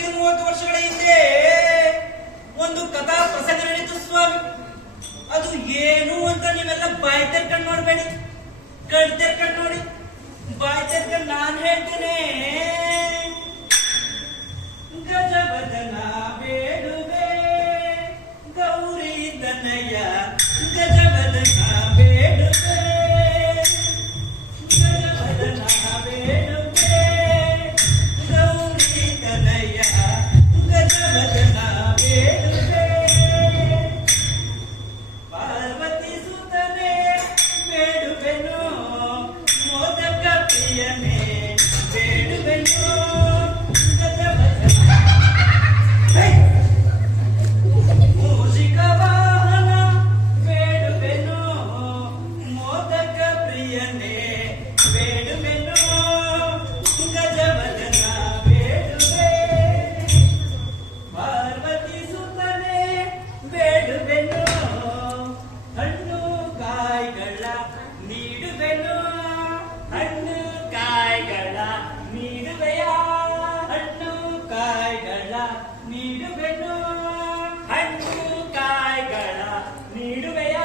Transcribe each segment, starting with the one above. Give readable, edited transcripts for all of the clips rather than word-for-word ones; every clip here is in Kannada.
25-30 ವರ್ಷಗಳ ಹಿಂದೆ ಒಂದು ಕಥಾ ಪ್ರಸಂಗ ನಡೀತು ಸ್ವಾಮಿ. ಅದು ಏನು ಅಂತ ನೀವೆಲ್ಲ ಬಾಯಿ ತೆರ್ಕೊಂಡು ನೋಡ್ಬೇಡಿ, ಕಣ್ ತೆರ್ಕೊಂಡು ನೋಡಿ. ಬಾಯಿ ತೆರ್ಕೊಂಡು ನಾನ್ ಹೇಳ್ತೇನೆ. ಗಜವದನ ಬೇಡುವೆ ಗೌರಿ ತನಯ, ಗಜವದನ ಬೇಡುವೆ ಗಜವದನ ಬೇಡುವೆ ಗೌರಿ ತನಯ, ಗಜವದನ ಬೇಡುವೆ ಪಾರ್ವತಿ ಸುತನೆ ಬೇಡುವೆನು, ಮೋದಕ ಪ್ರಿಯನೇ ಬೇಡುವೆನು. ಮೂಷಿಕ ವಾಹನ ಬೇಡುವೆನು, ಮೋದಕ ಪ್ರಿಯನೇ ಬೇಡುವೆನು. ಗಜವದನ ಬೇಡುವೆ ಪಾರ್ವತಿ ಸುತನೆ ಬೇಡುವೆನು. ಹಣ್ಣು ಕಾಯಿಗಳ ನೀಡುವೆನು, ಹಣ್ಣು ಕಾಯಿಗಳ ನೀಡುವೆಯ, ಹಣ್ಣು ಕಾಯಿಗಳ ನೀಡುವೆನು, ಹಣ್ಣು ಕಾಯಿಗಳ ನೀಡುವೆಯ.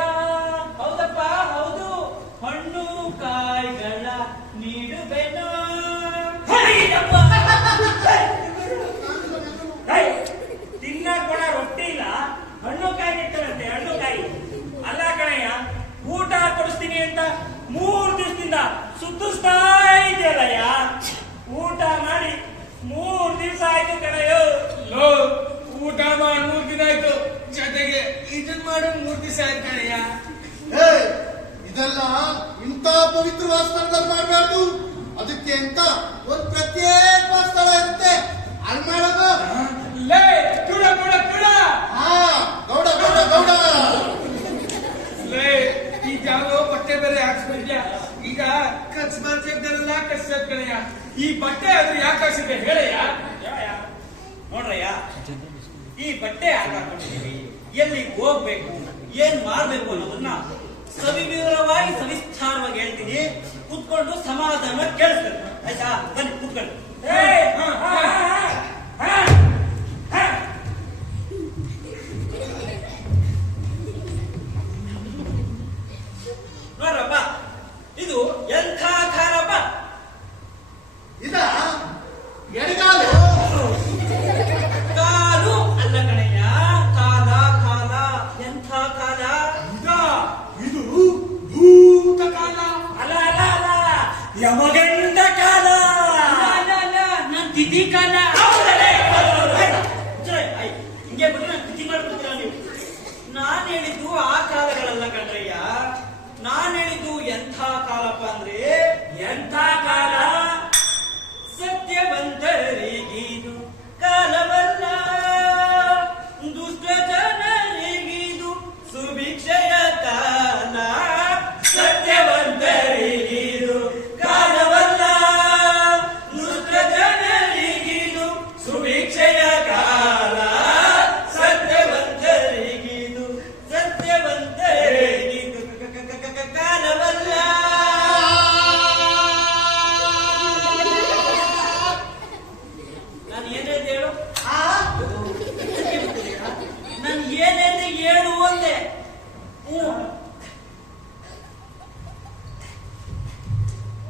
ಹೌದಪ್ಪ ಹೌದು, ಹಣ್ಣು ಕಾಯಿಗಳ ನೀಡುವೆನು. ತಿನ್ನ ಕೂಡ ರೊಟ್ಟಿ ಇಲ್ಲ, ಹಣ್ಣು ಕಾಯಿ ಇಟ್ಟರಂತೆ. ಹಣ್ಣು ಕಾಯಿ ಅಲ್ಲ ಕಣಯ್ಯ, ಊಟ ಕೊಡಿಸ್ತೀನಿ ಅಂತ 3 ದಿವಸದಿಂದ ಸುತ್ತಿಸ್ತಾ ಇದೆಯಲ್ಲಯ್ಯ. ಊಟ ಮಾಡಿ 3 ದಿವಸ ಆಯ್ತು ಕಣಯ್ಯೋ. ಊಟ ಮಾಡಿ 3 ದಿನ ಆಯ್ತು, ಜೊತೆಗೆ ಇದನ್ ಮಾಡಿ 3 ದಿವಸ ಆಯ್ತು ಕಣಯ್ಯ. ಇದೆಲ್ಲ ಇಂಥ ಪವಿತ್ರವಾದ ಸ್ಥಳದಲ್ಲಿ ಮಾಡಬಾರ್ದು. ಅದಕ್ಕೆ ಅಂತ ಒಂದು ಪ್ರತ್ಯೇಕ ಸ್ಥಳ ಇರುತ್ತೆ, ಅಲ್ಲಿ ಮಾಡೋದು. ಲೇ ಕುಡ ಕುಡ ಕುಡ, ಗೌಡ ಗೌಡ ಗೌಡ. ಲೇ ಈಗ ಯಾವ್ದೋ ಬಟ್ಟೆ ಬೇರೆ ಹಾಕ್ಸ್ಬಿಟ್ಯ. ಈಗ ಖರ್ಚು ಮಾಡ್ತಿದ್ದಲ್ಲ ಕಷ್ಟ ಕಣಯ್ಯ. ಈ ಬಟ್ಟೆ ಆದ್ರೂ ಯಾಕೆ ಹಾಕ್ಸಿದ್ದೆ ಹೇಳಯ್ಯ. ನೋಡ್ರಯ್ಯ, ಈ ಬಟ್ಟೆ ಹಾಕೊಂಡಿದ್ದೀವಿ, ಎಲ್ಲಿ ಹೋಗ್ಬೇಕು, ಏನ್ ಮಾಡ್ಬೇಕು ಅನ್ನೋದನ್ನ ಸವಿವರವಾಗಿ ಸವಿಸ್ತಾರವಾಗಿ ಹೇಳ್ತೀನಿ. ಕೂತ್ಕೊಂಡು ಸಮಾಧಾನ ಕೇಳಿಸ್ತಾರೆ, ಆಯ್ತಾ? ಬನ್ನಿ ಕೂತ್ಕೊಂಡು. ನೋಡ್ರಪ್ಪ, ಇದು ಎಂಥ ಖಾರಪ್ಪ. ಇದ ಎಡಗಾಲು ಕಾಲು ಅಲ್ಲ ಕಣಯ್ಯ, ಕಾಲ ಕಾಲ. ಎಂಥ ಕಾಲ ಇದು ಭೂತ ಕಾಲ. ಅಲ್ಲ ಅಲ್ಲ ಅಲ್ಲ, ಯಮಗಂಡ ಕಾಲ. ನಾನ್ ತಿಥಿ ಕಾಲ. ಹಿಂಗೆ ಬಿಟ್ಟು ನಾನು ತಿಥಿ ಮಾಡ್ಬಿಡ್ತೀರ ನೀವು. ನಾನ್ ಹೇಳಿದ್ದು ಆ ಕಾಲಗಳಲ್ಲ ಕಣ್ರಯ್ಯ. ನಾನ್ ಹೇಳಿದ್ದು ಎಂಥ ಕಾಲಪ್ಪ ಅಂದ್ರೆ, ಎಂಥ ಕಾಲ? ಸತ್ಯವಂತರಿಗಿದು ಕಾಲವಲ್ಲ, ದುಷ್ಟ ಜನರಿಗಿದು ಸುಭಿಕ್ಷೆಯ ಕಾಲ. ಸತ್ಯವಂತರಿಗಿದು ಕಾಲವಲ್ಲ, ದುಷ್ಟ ಜನರಿಗಿದು ಸುಭಿಕ್ಷೆಯ ಕಾಲ. ಸತ್ಯವಂತರಿಗಿದು ಸತ್ಯವಂತರಿಗಿದು ಕಾಲವಲ್ಲ. ನಾನು ಏನ್ ಹೇಳ್ದೆ ಹೇಳು? ನಾನು ಏನ್ ಹೇಳ್ದೆ ಹೇಳು ಒಂದೇ.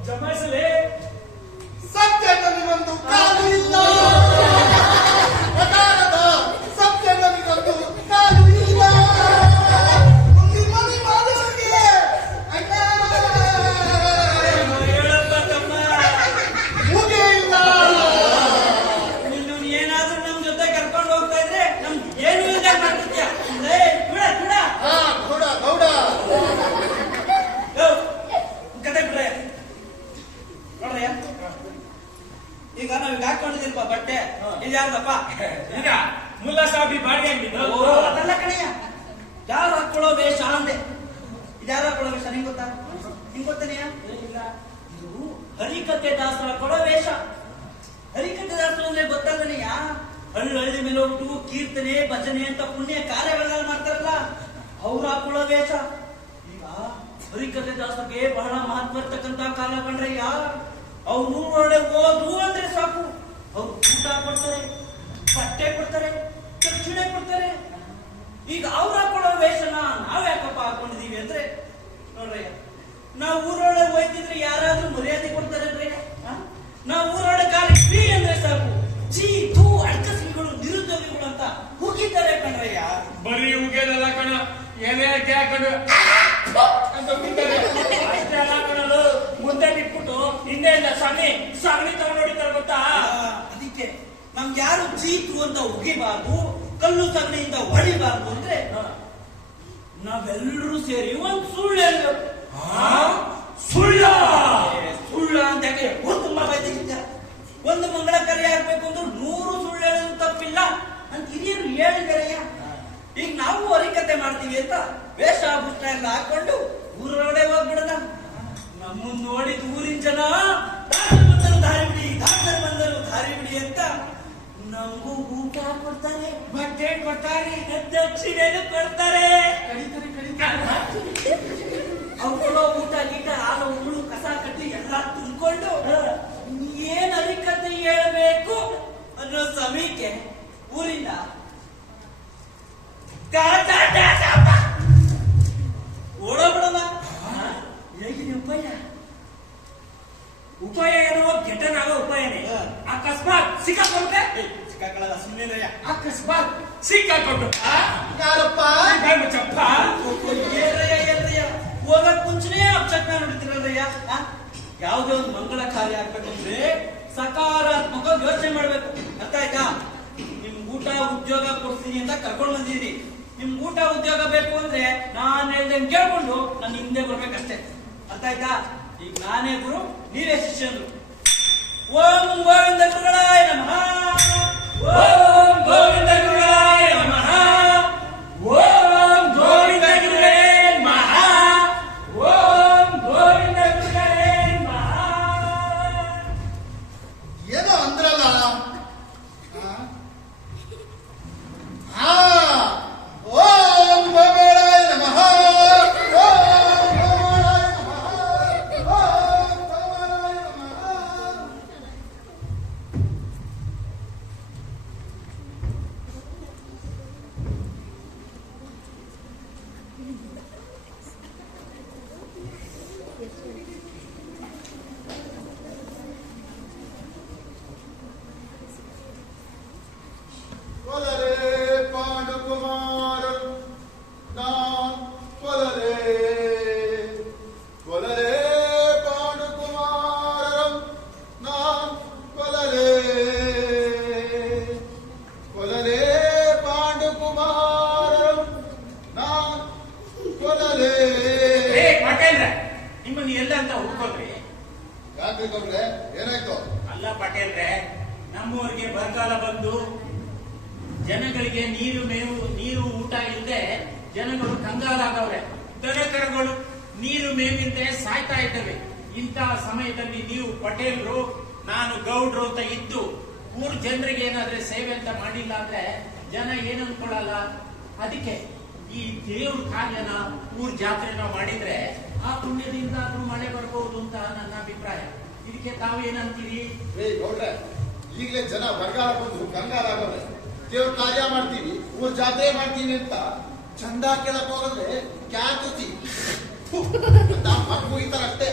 ಜಮಾಯಿಸಲೇ ಸತ್ಯದಲ್ಲಿ ಒಂದು ಕಾಲು ಇಲ್ಲ. ಪ್ರಕಾರದ ಸತ್ಯದಲ್ಲಿ ಒಂದು ಕಾಲು ಇಲ್ಲ. ನಿಮ್ಮನೆ ಮಾಡೋಕೆ ಅಣ್ಣ ಹೇಳಪ್ಪ ತಮ್ಮ, ಮುಗೆ ಇಲ್ಲ. ನೀನು ಏನಾದ್ರೂ ನಮ್ ಜೊತೆ ಕರ್ಕೊಂಡು ಹೋಗ್ತಾ ಇದ್ರೆ ನಮ್ಗೆ ಏನು ಇಲ್ಲದೆ ಮಾಡ್ತಿದ್ಯಾ? ಬಿಡ ಬಿಡ. ಗೌಡ ಗೌಡ. ಕತೆ ಬಿಡ್ರೆ ನೋಡ್ರಯ್ಯ, ಈಗ ನಾವ್ ಹಾಕೊಂಡಿದ್ದೀನಪ್ಪ ಬಟ್ಟೆ, ಇದು ಯಾರ್ದಪ್ಪ? ಈಗ ಮುಲ್ಲಾ ಸಾಬಿ ಬಾಡಿಗೆ ಅಂಗಿದ್ದು. ಅದಲ್ಲ ಕಣಯ್ಯ, ಯಾರು ಹಾಕೊಳ್ಳೋ ವೇಷ ಅಂದೆ. ಇದು ಯಾರು ಹಾಕೊಳ್ಳೋ ವೇಷ ನಿಂಗ್ ಗೊತ್ತಾ? ನಿಂಗ್ ಗೊತ್ತನೆಯ? ಇದು ಹರಿಕತೆ ದಾಸರ ಕೊಡೋ ವೇಷ. ಹರಿಕತೆ ದಾಸರು ಅಂದ್ರೆ ಗೊತ್ತಾಗನೆಯ? ಹಳ್ಳಿ ಮೇಲೆ ಹೋಗ್ತು ಕೀರ್ತನೆ ಭಜನೆ ಅಂತ ಪುಣ್ಯ ಕಾರ್ಯಗಳನ್ನ ಮಾಡ್ತಾರಲ್ಲ, ಅವ್ರು ಹಾಕೊಳ್ಳೋ ವೇಷ. ಈಗ ಹರಿಕತೆ ದಾಸರಿಗೆ ಬಹಳ ಮಹತ್ವ ಇರ್ತಕ್ಕಂತ ಕಾಲ ಕಂಡ್ರಯ್ಯ. ಅವ್ರು ಒಳಗಡೆ ಹೋದ್ರು ಅಂದ್ರೆ ಸಾಕು, ಅವ್ರು ಊಟ ಕೊಡ್ತಾರೆ, ನಾವು ಊರೊಳಗೆ ಹೋಯ್ತಿದ್ರೆ ಯಾರಾದ್ರೂ ಮರ್ಯಾದೆ ಕೊಡ್ತಾರೇನ್ರಿ? ನಾವು ಊರೊಳಗೆ ಕಾಲ ಫ್ರೀ ಅಂದ್ರೆ ಸಾಕು ಚೀ ಥೂ ಅಡ್ಕಸಿಗಳು ನಿರುದ್ಯೋಗಿಗಳು ಅಂತ ಹೋಗಿದ್ದಾರೆ ಕಣ್ರಯ್ಯ. ಬರೀ ಉಗೇನಲ್ಲ ಕಣ, ಎಲೆ ಹಾಕೊಂಡು ಅಂತ ಬಿಡ್ತಾರೆ. ಅಷ್ಟೇ ಅಲ್ಲ ಕಣಲು, ಮುಂದೆ ಬಿಟ್ಬಿಟ್ಟು ಹಿಂದೆಯಿಂದ ಸಗಣಿ ತಗೊಂಡು ಹೊಡಿತಾರೆ ಗೊತ್ತಾ? ಅದಕ್ಕೆ ನಮ್ಗೆ ಯಾರು ಚೀತು ಅಂತ ಉಗಿಬಾರ್ದು, ಕಲ್ಲು ಸಗಣಿಯಿಂದ ಹೊಡಿಬಾರ್ದು ಅಂದ್ರೆ ನಾವೆಲ್ಲರೂ ಸೇರಿ ಒಂದ್ ಸುಳ್ಳು ಹೇಳ್ಬೇಕು. ಸುಳ್ಳ ಸುಳ್ಳ ಅಂತ ಯಾಕೆ ತುಂಬಾ ಬೈದಿದ್ದ. ಒಂದು ಮಂಗಳ ಕರೆ ಆಗ್ಬೇಕು ಅಂದ್ರೆ 100 ಸುಳ್ಳು ಹೇಳೋದು ತಪ್ಪಿಲ್ಲ ಅಂತ ಹಿರಿಯರು ಹೇಳಿದಾರಯ್ಯ. ಈಗ ನಾವು ಹರಿಕತೆ ಮಾಡ್ತೀವಿ ಅಂತ ವೇಷ ಭೂಷಣ ಎಲ್ಲ ಹಾಕೊಂಡು ಊರೊಳಗಡೆ ಹೋಗ್ಬಿಡೋಣ. ನಮ್ಮನ್ನ ನೋಡಿದ ಊರಿನ ಜನ ದಾಸರು ಬಂದರು ದಾರಿ ಬಿಡಿ, ದಾಸರು ಬಂದರು ದಾರಿ ಬಿಡಿ ಅಂತ ನಮಗೂ ಊಟ ಕೊಡ್ತಾರೆ, ಬಟ್ಟೆ ಕೊಡ್ತಾರೆ, ದಕ್ಷಿಣೆನೂ ಕೊಡ್ತಾರೆ. ಅವ್ರು ಊಟ ಗೀಟ ಹಾಲು ಉರುಳು ಕಸ ಕಟ್ಟಿ ಎಲ್ಲ ತುಂಬಿಕೊಂಡು ಏನ್ ಹರಿಕತೆ ಹೇಳ್ಬೇಕು ಅನ್ನೋ ಸಮಯಕ್ಕೆ ಊರಿಂದ ಓಡೋಬಿಡೋಣ. ಹೇಗಿದೆ ಉಪಾಯ? ಉಪಾಯ ಏನೋ ಗೆಟ್ಟನಾಗೋ ಉಪಾಯನೇ. ಅಕಸ್ಮಾತ್ ಸಿಕ್ಕಾಕೊಂಡ್ರೆ ಸಿಕ್ಕಾಕೊಳ್ಳಲ್ಲ, ಸುಮ್ಮನೆ ಅಕಸ್ಮಾತ್ ಸಿಕ್ಕಾಕೊಂಡು ಯಾರಪ್ಪ? ಚಪ್ಪ ಏನ್ರಯ್ಯ ಹೋಗಕ್ ಮುಂಚೆನೇ ಅಪ್ಸೆಟ್ ನೋಡ್ತಿರಲ್ರಯ್ಯ. ಯಾವುದೇ ಒಂದು ಮಂಗಳ ಕಾರ್ಯ ಆಗ್ಬೇಕಂದ್ರೆ ಸಕಾರಾತ್ಮಕ ಯೋಚನೆ ಮಾಡ್ಬೇಕು. ಅರ್ಥ ಆಯ್ತಾ? ನಿಮ್ ಊಟ ಉದ್ಯೋಗ ಕೊಡ್ತೀನಿ ಅಂತ ಕರ್ಕೊಂಡು ಬಂದಿದ್ದೀನಿ. ನಿಮ್ ಊಟ ಉದ್ಯೋಗ ಬೇಕು ಅಂದ್ರೆ ನಾನ್ ಹೇಳ್ದಂಗೆ ಕೇಳ್ಕೊಂಡು ನಾನು ಹಿಂದೆ ಬರ್ಬೇಕಷ್ಟೇ. ಅರ್ಥ ಆಯ್ತಾ? ಈಗ ನಾನೇ ಗುರು, ನೀವೇ ಶಿಷ್ಯರು. ಓಂ ಗೋವಿಂದ ಗುರುಗಳಾಯ ನಮಃ. ಓಂ ಗೋವಿಂದ ಗುರುಗಳಾಯ ನಮಃ. ಓಂ ಗೋವಿಂದ ಗುರುಗಳೇ ನಮಃ. ಓಂ ಗೋವಿಂದ ಗುರುಗಳೇ ನಮಃ. ಏನೋ ಅಂದ್ರಲ್ಲ? ಓಂ ಭಗವಾಯ ನಮಃ. ಓಂ ಭಗವಾಯ ನಮಃ. ಓಂ ಭಗವಾಯ ನಮಃ. ಕೊಲರೆ ಪಾಂಡುಕುಮಾರರು ನಾನ್ ಕೊಲರೆ. ಕೊಲರೆ ಪಾಂಡುಕುಮಾರರು ನಾನ್ ಕೊಲರೆ. ಕೊಲರೆ ಪಾಂಡುಕುಮಾರರು ನಾನ್ ಕೊಲರೆ. ಏ ಪಟೇಲ್ರೆ, ನಿಮ್ಮನ್ನ ಎಲ್ಲ ಅಂತ ಹುಡ್ಕೊಂಡ್ರಿ? ಯಾಕ್ರಿ ಗೌಡ್ರೆ, ಏನಾಯ್ತು? ಅಲ್ಲ ಪಟೇಲ್ರೆ, ನಮ್ಮೂರಿಗೆ ಬರಗಾಲ ಬಂದು ಜನಗಳಿಗೆ ನೀರು ಊಟ ಇಲ್ಲದೆ ಜನಗಳು ಕಂಗಾಲಾಗವ್ರೆ. ದನಕರುಗಳು ನೀರು ಮೇವಿಲ್ಲದೆ ಸಾಯ್ತಾ ಇದ್ದಾವೆ. ಇಂತಹ ಸಮಯದಲ್ಲಿ ನೀವು ಪಟೇಲ್ರು, ನಾನು ಗೌಡ್ರು ಅಂತ ಇದ್ದು ಊರ್ ಜನರಿಗೆ ಏನಾದ್ರೆ ಸೇವೆ ಅಂತ ಮಾಡಿಲ್ಲ ಅಂದ್ರೆ ಜನ ಏನ್ ಅನ್ಕೊಳ್ಳಲ್ಲ. ಅದಕ್ಕೆ ಈ ದೇವ್ರ ಕಾರ್ಯನ ಊರ್ ಜಾತ್ರೆನ ಮಾಡಿದ್ರೆ ಆ ಪುಣ್ಯದಿಂದ ಆದ್ರೂ ಮಳೆ ಬರ್ಬಹುದು ಅಂತ ನನ್ನ ಅಭಿಪ್ರಾಯ. ಇದಕ್ಕೆ ತಾವೇನಂತೀರಿ? ಗೌಡ್ರೆ, ಈಗಲೇ ಜನ ಬರಗಾಲ ಬಂದು ಕಂಗಾಲಾಗವ್ರೆ. ದೇವ್ರ ಕಾರ್ಯ ಮಾಡ್ತೀವಿ, ಊರ್ ಜಾತ್ರೆ ಮಾಡ್ತೀವಿ ಅಂತ ಚಂದ ಕೇಳಕ್ ಹೋಗಿದ್ರೆ ಕ್ಯಾಚುತಿ ಮಕ್ಕಳು ಅಷ್ಟೇ.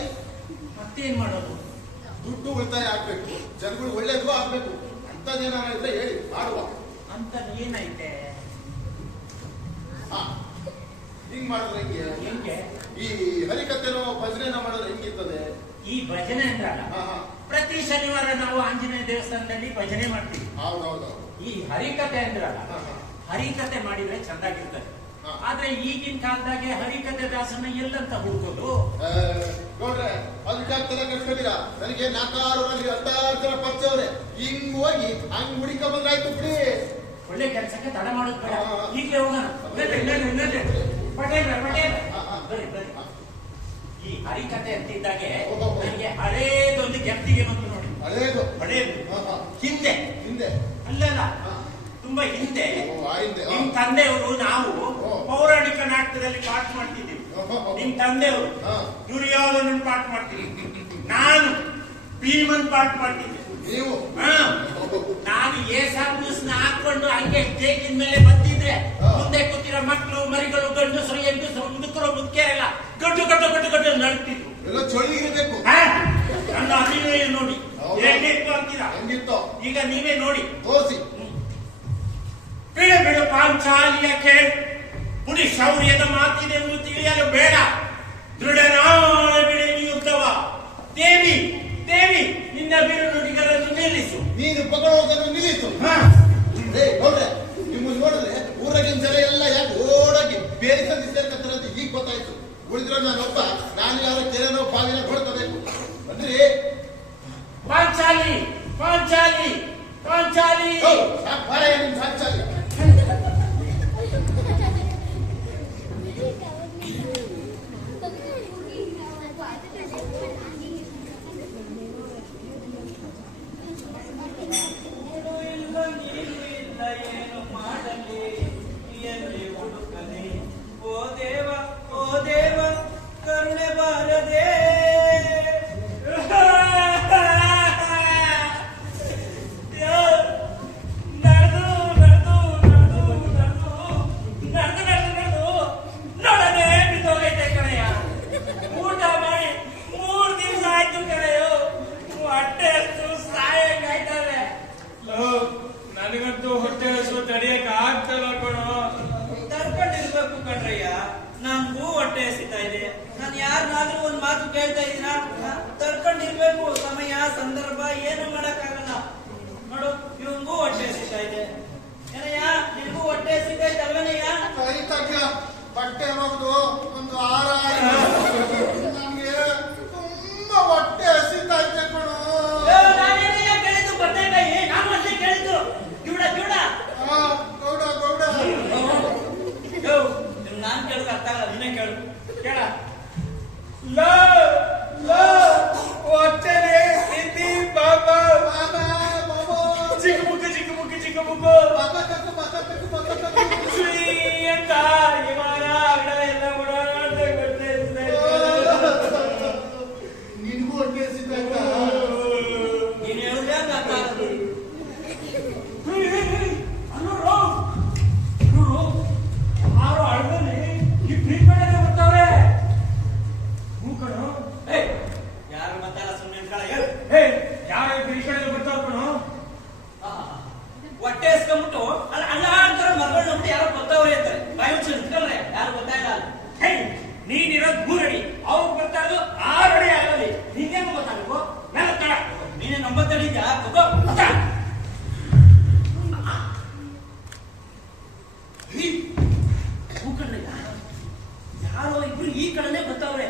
ಮತ್ತೇನ್ ಮಾಡೋದು? ದುಡ್ಡು ಉಳಿತಾಯ ಆಗ್ಬೇಕು, ಜನಗಳು ಒಳ್ಳೇದು ಆಗ್ಬೇಕು. ಅಂತದೇನಾರ ಇದ್ರೆ ಹೇಳಿ ಮಾಡುವ. ಅಂತ ಏನೈತೆ? ಹಿಂಗ್ ಮಾಡಿದ್ರೆ ಹೆಂಗೆ? ಈ ಹರಿಕಥೆನೋ ಭಜನೆನೋ ಮಾಡಿದ್ರೆ ಹೆಂಗಿರ್ತದೆ? ಈ ಭಜನೆ ಅಂದ್ರಲ್ಲ, ಪ್ರತಿ ಶನಿವಾರ ನಾವು ಆಂಜನೇಯ ದೇವಸ್ಥಾನದಲ್ಲಿ ಭಜನೆ ಮಾಡ್ತೀವಿ. ಹೌದೌದು. ಈ ಹರಿಕತೆ ಅಂದ್ರಲ್ಲ, ಹರಿಕತೆ ಮಾಡಿದ್ರೆ ಚಂದಾಗಿರ್ತದೆ. ಆದ್ರೆ ಈಗಿನ ಕಾಲದಾಗೆ ಹರಿಕತೆ ದಾಸನ ಎಲ್ಲಂತ ಹುಡ್ಕೋದು? ನೋಡ್ರೆ, ಅದಕ್ಕೆ ತಲೆ ಕೆಡ್ಸ್ಕೊಂಡಿರಾ? ನನಗೆ 4 16 ಜನ ಪರಿಚಯವ್ರೆ. ಹಿಂಗ್ ಹೋಗಿ ಹಂಗ್ ಹುಡಿಕ ಬಂದ್ರಾಯ್ತು ಬಿಡಿ. ಒಳ್ಳೆ ಕೆಲಸಕ್ಕೆ ತಡ ಮಾಡೋದು ಬೇಡ, ಈಗಲೇ ಹೋಗೋಣ. ಪಟೇಲ್ರೆ ಬರ್ರಿ ಬರ್ರಿ. ಈ ಹರಿಕತೆ ಅಂತಿದ್ದಾಗೆ ನನಗೆ ಹಳೇದೊಂದು ಗೆಪ್ತಿಗೆ ಬಂತು ನೋಡಿ. ಹಳೇದು ಹಿಂದೆ ಹಿಂದೆ ಅಲ್ಲಲ್ಲ, ತುಂಬಾ ಹಿಂದೆ ಹಿಂದೆ ನಿಮ್ ತಂದೆಯವರು ನಾವು ಪೌರಾಣಿಕ ನಾಟಕದಲ್ಲಿ ಪಾಠ ಮಾಡ್ತಿದ್ದೀವಿ. ನಿಮ್ ತಂದೆಯವರು ದುರ್ಯೋಧನನ್ ಪಾಠ ಮಾಡ್ತೀವಿ, ನಾನು ಭೀಮನ್ ಪಾಠ ಮಾಡ್ತಿದ್ದೆ. ನೀವು ನಾನು ಏಸಾಬೂಸ್ನ ಹಾಕೊಂಡು ಹಂಗೆ ಸ್ಟೇಜಿನ ಮೇಲೆ ಬರ್ತಿದ್ರೆ ಮುಂದೆ ಕೂತಿರೋ ಮಕ್ಕಳು ಮರಿಗಳು ಗಂಡಸರು ಹೆಂಗಸರು ಮುದುಕರು ಮುದುಕಿಯರೆಲ್ಲ ಗಡ್ಡು ಗಡ್ಡು ಗಡ್ಡು ಗಡ್ಡು ನಡ್ತಿದ್ರು. ಎಲ್ಲ ಚಳಿಗಿರ್ಬೇಕು. ನನ್ನ ಅಭಿನಯ ನೋಡಿ ಹೇಗಿತ್ತು ಅಂತೀರಾ? ಹೆಂಗಿತ್ತೋ ಈಗ ನೀವೇ ನೋಡಿ ತೋರಿಸಿ. ಬಿಡು ಬಿಡು ಪಾಂಚಾಲಿಯ ಕೇಳು, ಪುಡಿ ಶೌರ್ಯದ ಮಾತಿದೆಂದು ತಿಳಿಯಲು ಬೇಡ. ದೃಢನಾಳ ಬಿಡಿ ಯುದ್ಧವ. ದೇವಿ ದೇವಿ, ನಿನ್ನ ಬಿರುನುಡಿಗಳನ್ನು ನಿಲ್ಲಿಸು. ನೀನು ಪಗಳೋದನ್ನು ನಿಲ್ಲಿಸು. ನೋಡ್ರೆ ನಿಮ್ಮನ್ನು ನೋಡಿದ್ರೆ ಊರಾಗಿನ ಜನ ಎಲ್ಲ ಯಾಕೆ ಓಡಾಗಿ ಬೇರೆ ಸಂದಿ ಸೇರ್ಕತ್ತಾರಂತ ಈಗ ಗೊತ್ತಾಯ್ತು. ಉಳಿದ್ರೆ ನಾನೊಬ್ಬ, ನಾನು ಯಾರ ಕೆರೆನೋ ಬಾವಿನ ಹೊಡ್ಕೋಬೇಕು ಅಂದ್ರೆ ಪಾಂಚಾಲಿ ಪಾಂಚಾಲಿ ಪಾಂಚಾಲಿ. ನಿಮ್ ಸಾಕ್ಷಾಲಿ ಏನು ಮಾಡಲಿ ಎಲ್ಲಿ ಹುಡುಕಲಿ? ಓ ದೇವ ಕರುಣೆ ಬಾರದೆ. ನೋಡದೆ ಬಿದ್ದೋಗೈತೆ ಕಣಯ್ಯ. ಊಟ ಮಾಡಿ 3 ದಿವಸ ಆಯ್ತು ಕಣೆಯೋ. ಹೊಟ್ಟೆ ಅಷ್ಟು ಸಾಯಂಗಾಯ್ತವೆ. ನನಗಂತೂ ಹೊಟ್ಟೆ ಹಸು ತಡಿಯಕ್ ಆಗ್ತಲ್ಲ ಕಣೋ. ತಡ್ಕೊಂಡಿರ್ಬೇಕು ಕಣ್ರಯ್ಯ, ನನ್ಗೂ ಹೊಟ್ಟೆ ಹಸಿತಾ ಇದೆ. ನಾನು ಯಾರನ್ನಾದ್ರೂ ಒಂದ್ ಮಾತು ಕೇಳ್ತಾ ಇದೀನ? ತಡ್ಕೊಂಡಿರ್ಬೇಕು. ಸಮಯ ಸಂದರ್ಭ ಏನು ಮಾಡಕ್ಕಾಗಲ್ಲ. ನೋಡು, ಇವಂಗೂ ಹೊಟ್ಟೆ ಹಸಿತಾ ಇದೆ. ಏನಯ್ಯ, ನಿನ್ಗೂ ಹೊಟ್ಟೆ ಹಸಿತಾ ಇದೆ ಅಲ್ವೇನಯ್ಯ? ಕೈ ತಗ್ಗ ಬಟ್ಟೆ ಅನ್ನೋದು ಒಂದು ಆರ ನಮ್ಗೆ ತುಂಬಾ ಹೊಟ್ಟೆ ಹಸಿತಾ ಇದೆ ಕಣೋ. ನಾನೇನಯ್ಯ ಕೇಳಿದ್ದು ಬದನೆಕಾಯಿ? ನಾನು ಅಷ್ಟೇ ಕೇಳಿದ್ದು. ಗಿಡ ಗೌಡ ಗೌಡ ನಾನ್ ಕೇಳಿದ್ರೆ ಅರ್ಥ ಆಗಲ್ಲ, ನೀನೇ ಕೇಳು. ಕೇಳ ಹೊಟ್ಟೆನೆ ಸಿದ್ದಿ ಬಾಬಾ. ಬಾಬಾ ಬಾಬಾ ಚಿಕ್ಕ ಮುಕ್ಕು ಚಿಕ್ಕ ಮುಕ್ಕು ಚಿಕ್ಕ ಮುಕ್ಕು ಬಾಬಾ ಕಕ್ಕು ಬಾಬಾ ಕಕ್ಕು ಬಾಬಾ ಕಕ್ಕು ಶ್ರೀ ಅಂತ ವಿಮಾನ ಅಗಡ ಎಲ್ಲ ಓಡಾಡ್ತಾ ಹೊಟ್ಟೆ ಹಸ್ತಾ ಇದೆ. ನಿನ್ಗೂ ಹೊಟ್ಟೆ ಹಸಿತಾ ಇದ್ದ? ನೀನ್ ಹೇಳಿದ್ರೆ ಅಂತ ಅರ್ಥ ಆಗಲ್ಲ. ಆರು ಅಳದಲ್ಲಿ ಈ ಪ್ರೀಪೇಡ್ ಬರ್ತಾವ್ರೆ. ಹೂ ಕಣೋ. ಯಾರು ಮತ್ತಾರ ಸುಮ್ಮನೆ ಯಾವ ಪ್ರೀಪೇಡ್ ಬರ್ತಾವ ಕಣೋ. ಹೊಟ್ಟೆ ಹಸ್ಕೊಂಡ್ಬಿಟ್ಟು ಅಲ್ಲ ಅಲ್ಲ ಅಂತಾರ ಮಗಳು ನಮ್ದು ಯಾರೋ ಗೊತ್ತವ್ರೆ ಅಂತಾರೆ. ಬಾಯಿ ಮುಚ್ಚಿ ನಿಂತ್ಕೊಂಡ್ರೆ ಯಾರು ಗೊತ್ತಾಗಲ್ಲ. ನೀನಿರೋದು 3 ಅಡಿ, ಅವ್ರು ಬರ್ತಾ ಇರೋದು 6 ಅಡಿ ಆಗಲಿ. ನಿಂಗೇನು ಗೊತ್ತಾಗಬೇಕು? ಮೇಲೆ ತಡ. ನೀನೇ ನಂಬತ್ತಡಿದ್ಯಾ? ಯಾರೋ ಇಬ್ರು ಈ ಕಡೆನೆ ಬರ್ತಾವ್ರೆ.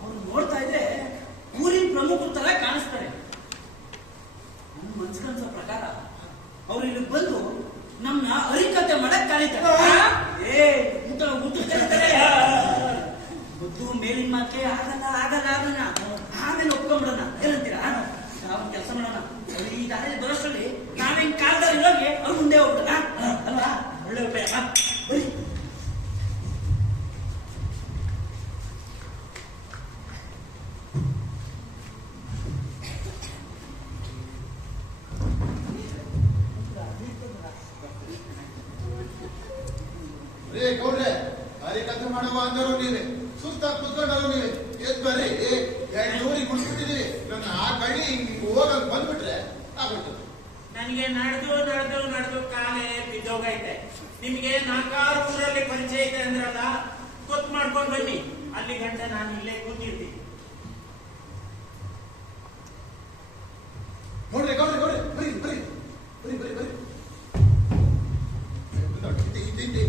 ಅವ್ರು ನೋಡ್ತಾ ಇದ್ರೆ ಊರಿನ ಪ್ರಮುಖರ ತರ ಕಾಣಿಸ್ತಾರೆ. ನನ್ನ ಮನ್ಸ್ಕನ್ಸೋ ಪ್ರಕಾರ ಅವ್ರು ಇಲ್ಲಿ ಬಂದು ನಮ್ನ ಹರಿಕತೆ ಮಾಡಕ್ ಕಾಣಿತಾರೆ. ಊಟ ಕರೀತಾರೆ. ಬುದ್ದು ಮೇಲಿನ ಮಾತೆ ಆಗಲ್ಲ ಆಗಲ್ಲ ಆಗಲ್ಲ, ಆಮೇಲೆ ಒಪ್ಕೊಂಡ್ಬಿಡೋಣ. ಏನಂತೀರಾ? ನಾವು ಕೆಲಸ ಮಾಡೋಣ. ಈ ದಾರಿ ಬರೋಷ್ಟರಲ್ಲಿ ನಾವೇ ಕಾಲದಲ್ಲಿ ಇರೋಗೆ ಅವ್ರು ಮುಂದೆ ಹೋಗ್ಬಿಡೋಣ ಅಲ್ವಾ? ಒಳ್ಳೆ ಉಪಾಯ. ಬರೀ ಗೌಡ್ರೆ, ಅರೆ ಕಥೆ ಮಾಡುವ ಅಂದರು ನೀವೇ, ಸುಸ್ತಾಗಿ ಕುತ್ಕೊಂಡರು ನೀವೇ. ಎದ್ ಬರೀ 2 ಕುಡಿಸ್ಬಿಟ್ಟಿದೀವಿ. ನನ್ನ ಆ ಕಡಿ ಹೋಗಂಗ್ ಬಂದ್ಬಿಟ್ರೆ ಆಗೋಯ್ತು. ನನಗೆ ನಡೆದು ಕಾಲೇ ಬಿದ್ದೋಗೈತೆ. ನಿಮ್ಗೆ 4-6 ಊರಲ್ಲಿ ಪರಿಚಯ ಇದೆ ಅಂದ್ರಲ್ಲ, ಗೊತ್ತು ಮಾಡ್ಕೊಂಡು ಬನ್ನಿ. ಅಲ್ಲಿ ಗಂಟೆ ನಾನು ಇಲ್ಲೇ ಕೂತಿರ್ತೀನಿ. ಗೌಡ್ರೆ ಗೌಡ್ರೆ ಗೌಡ್ರೆ ಬರೀ ಬರೀ ಬರೀ ಬರೀ ಬರೀ ಹಿಂದೆ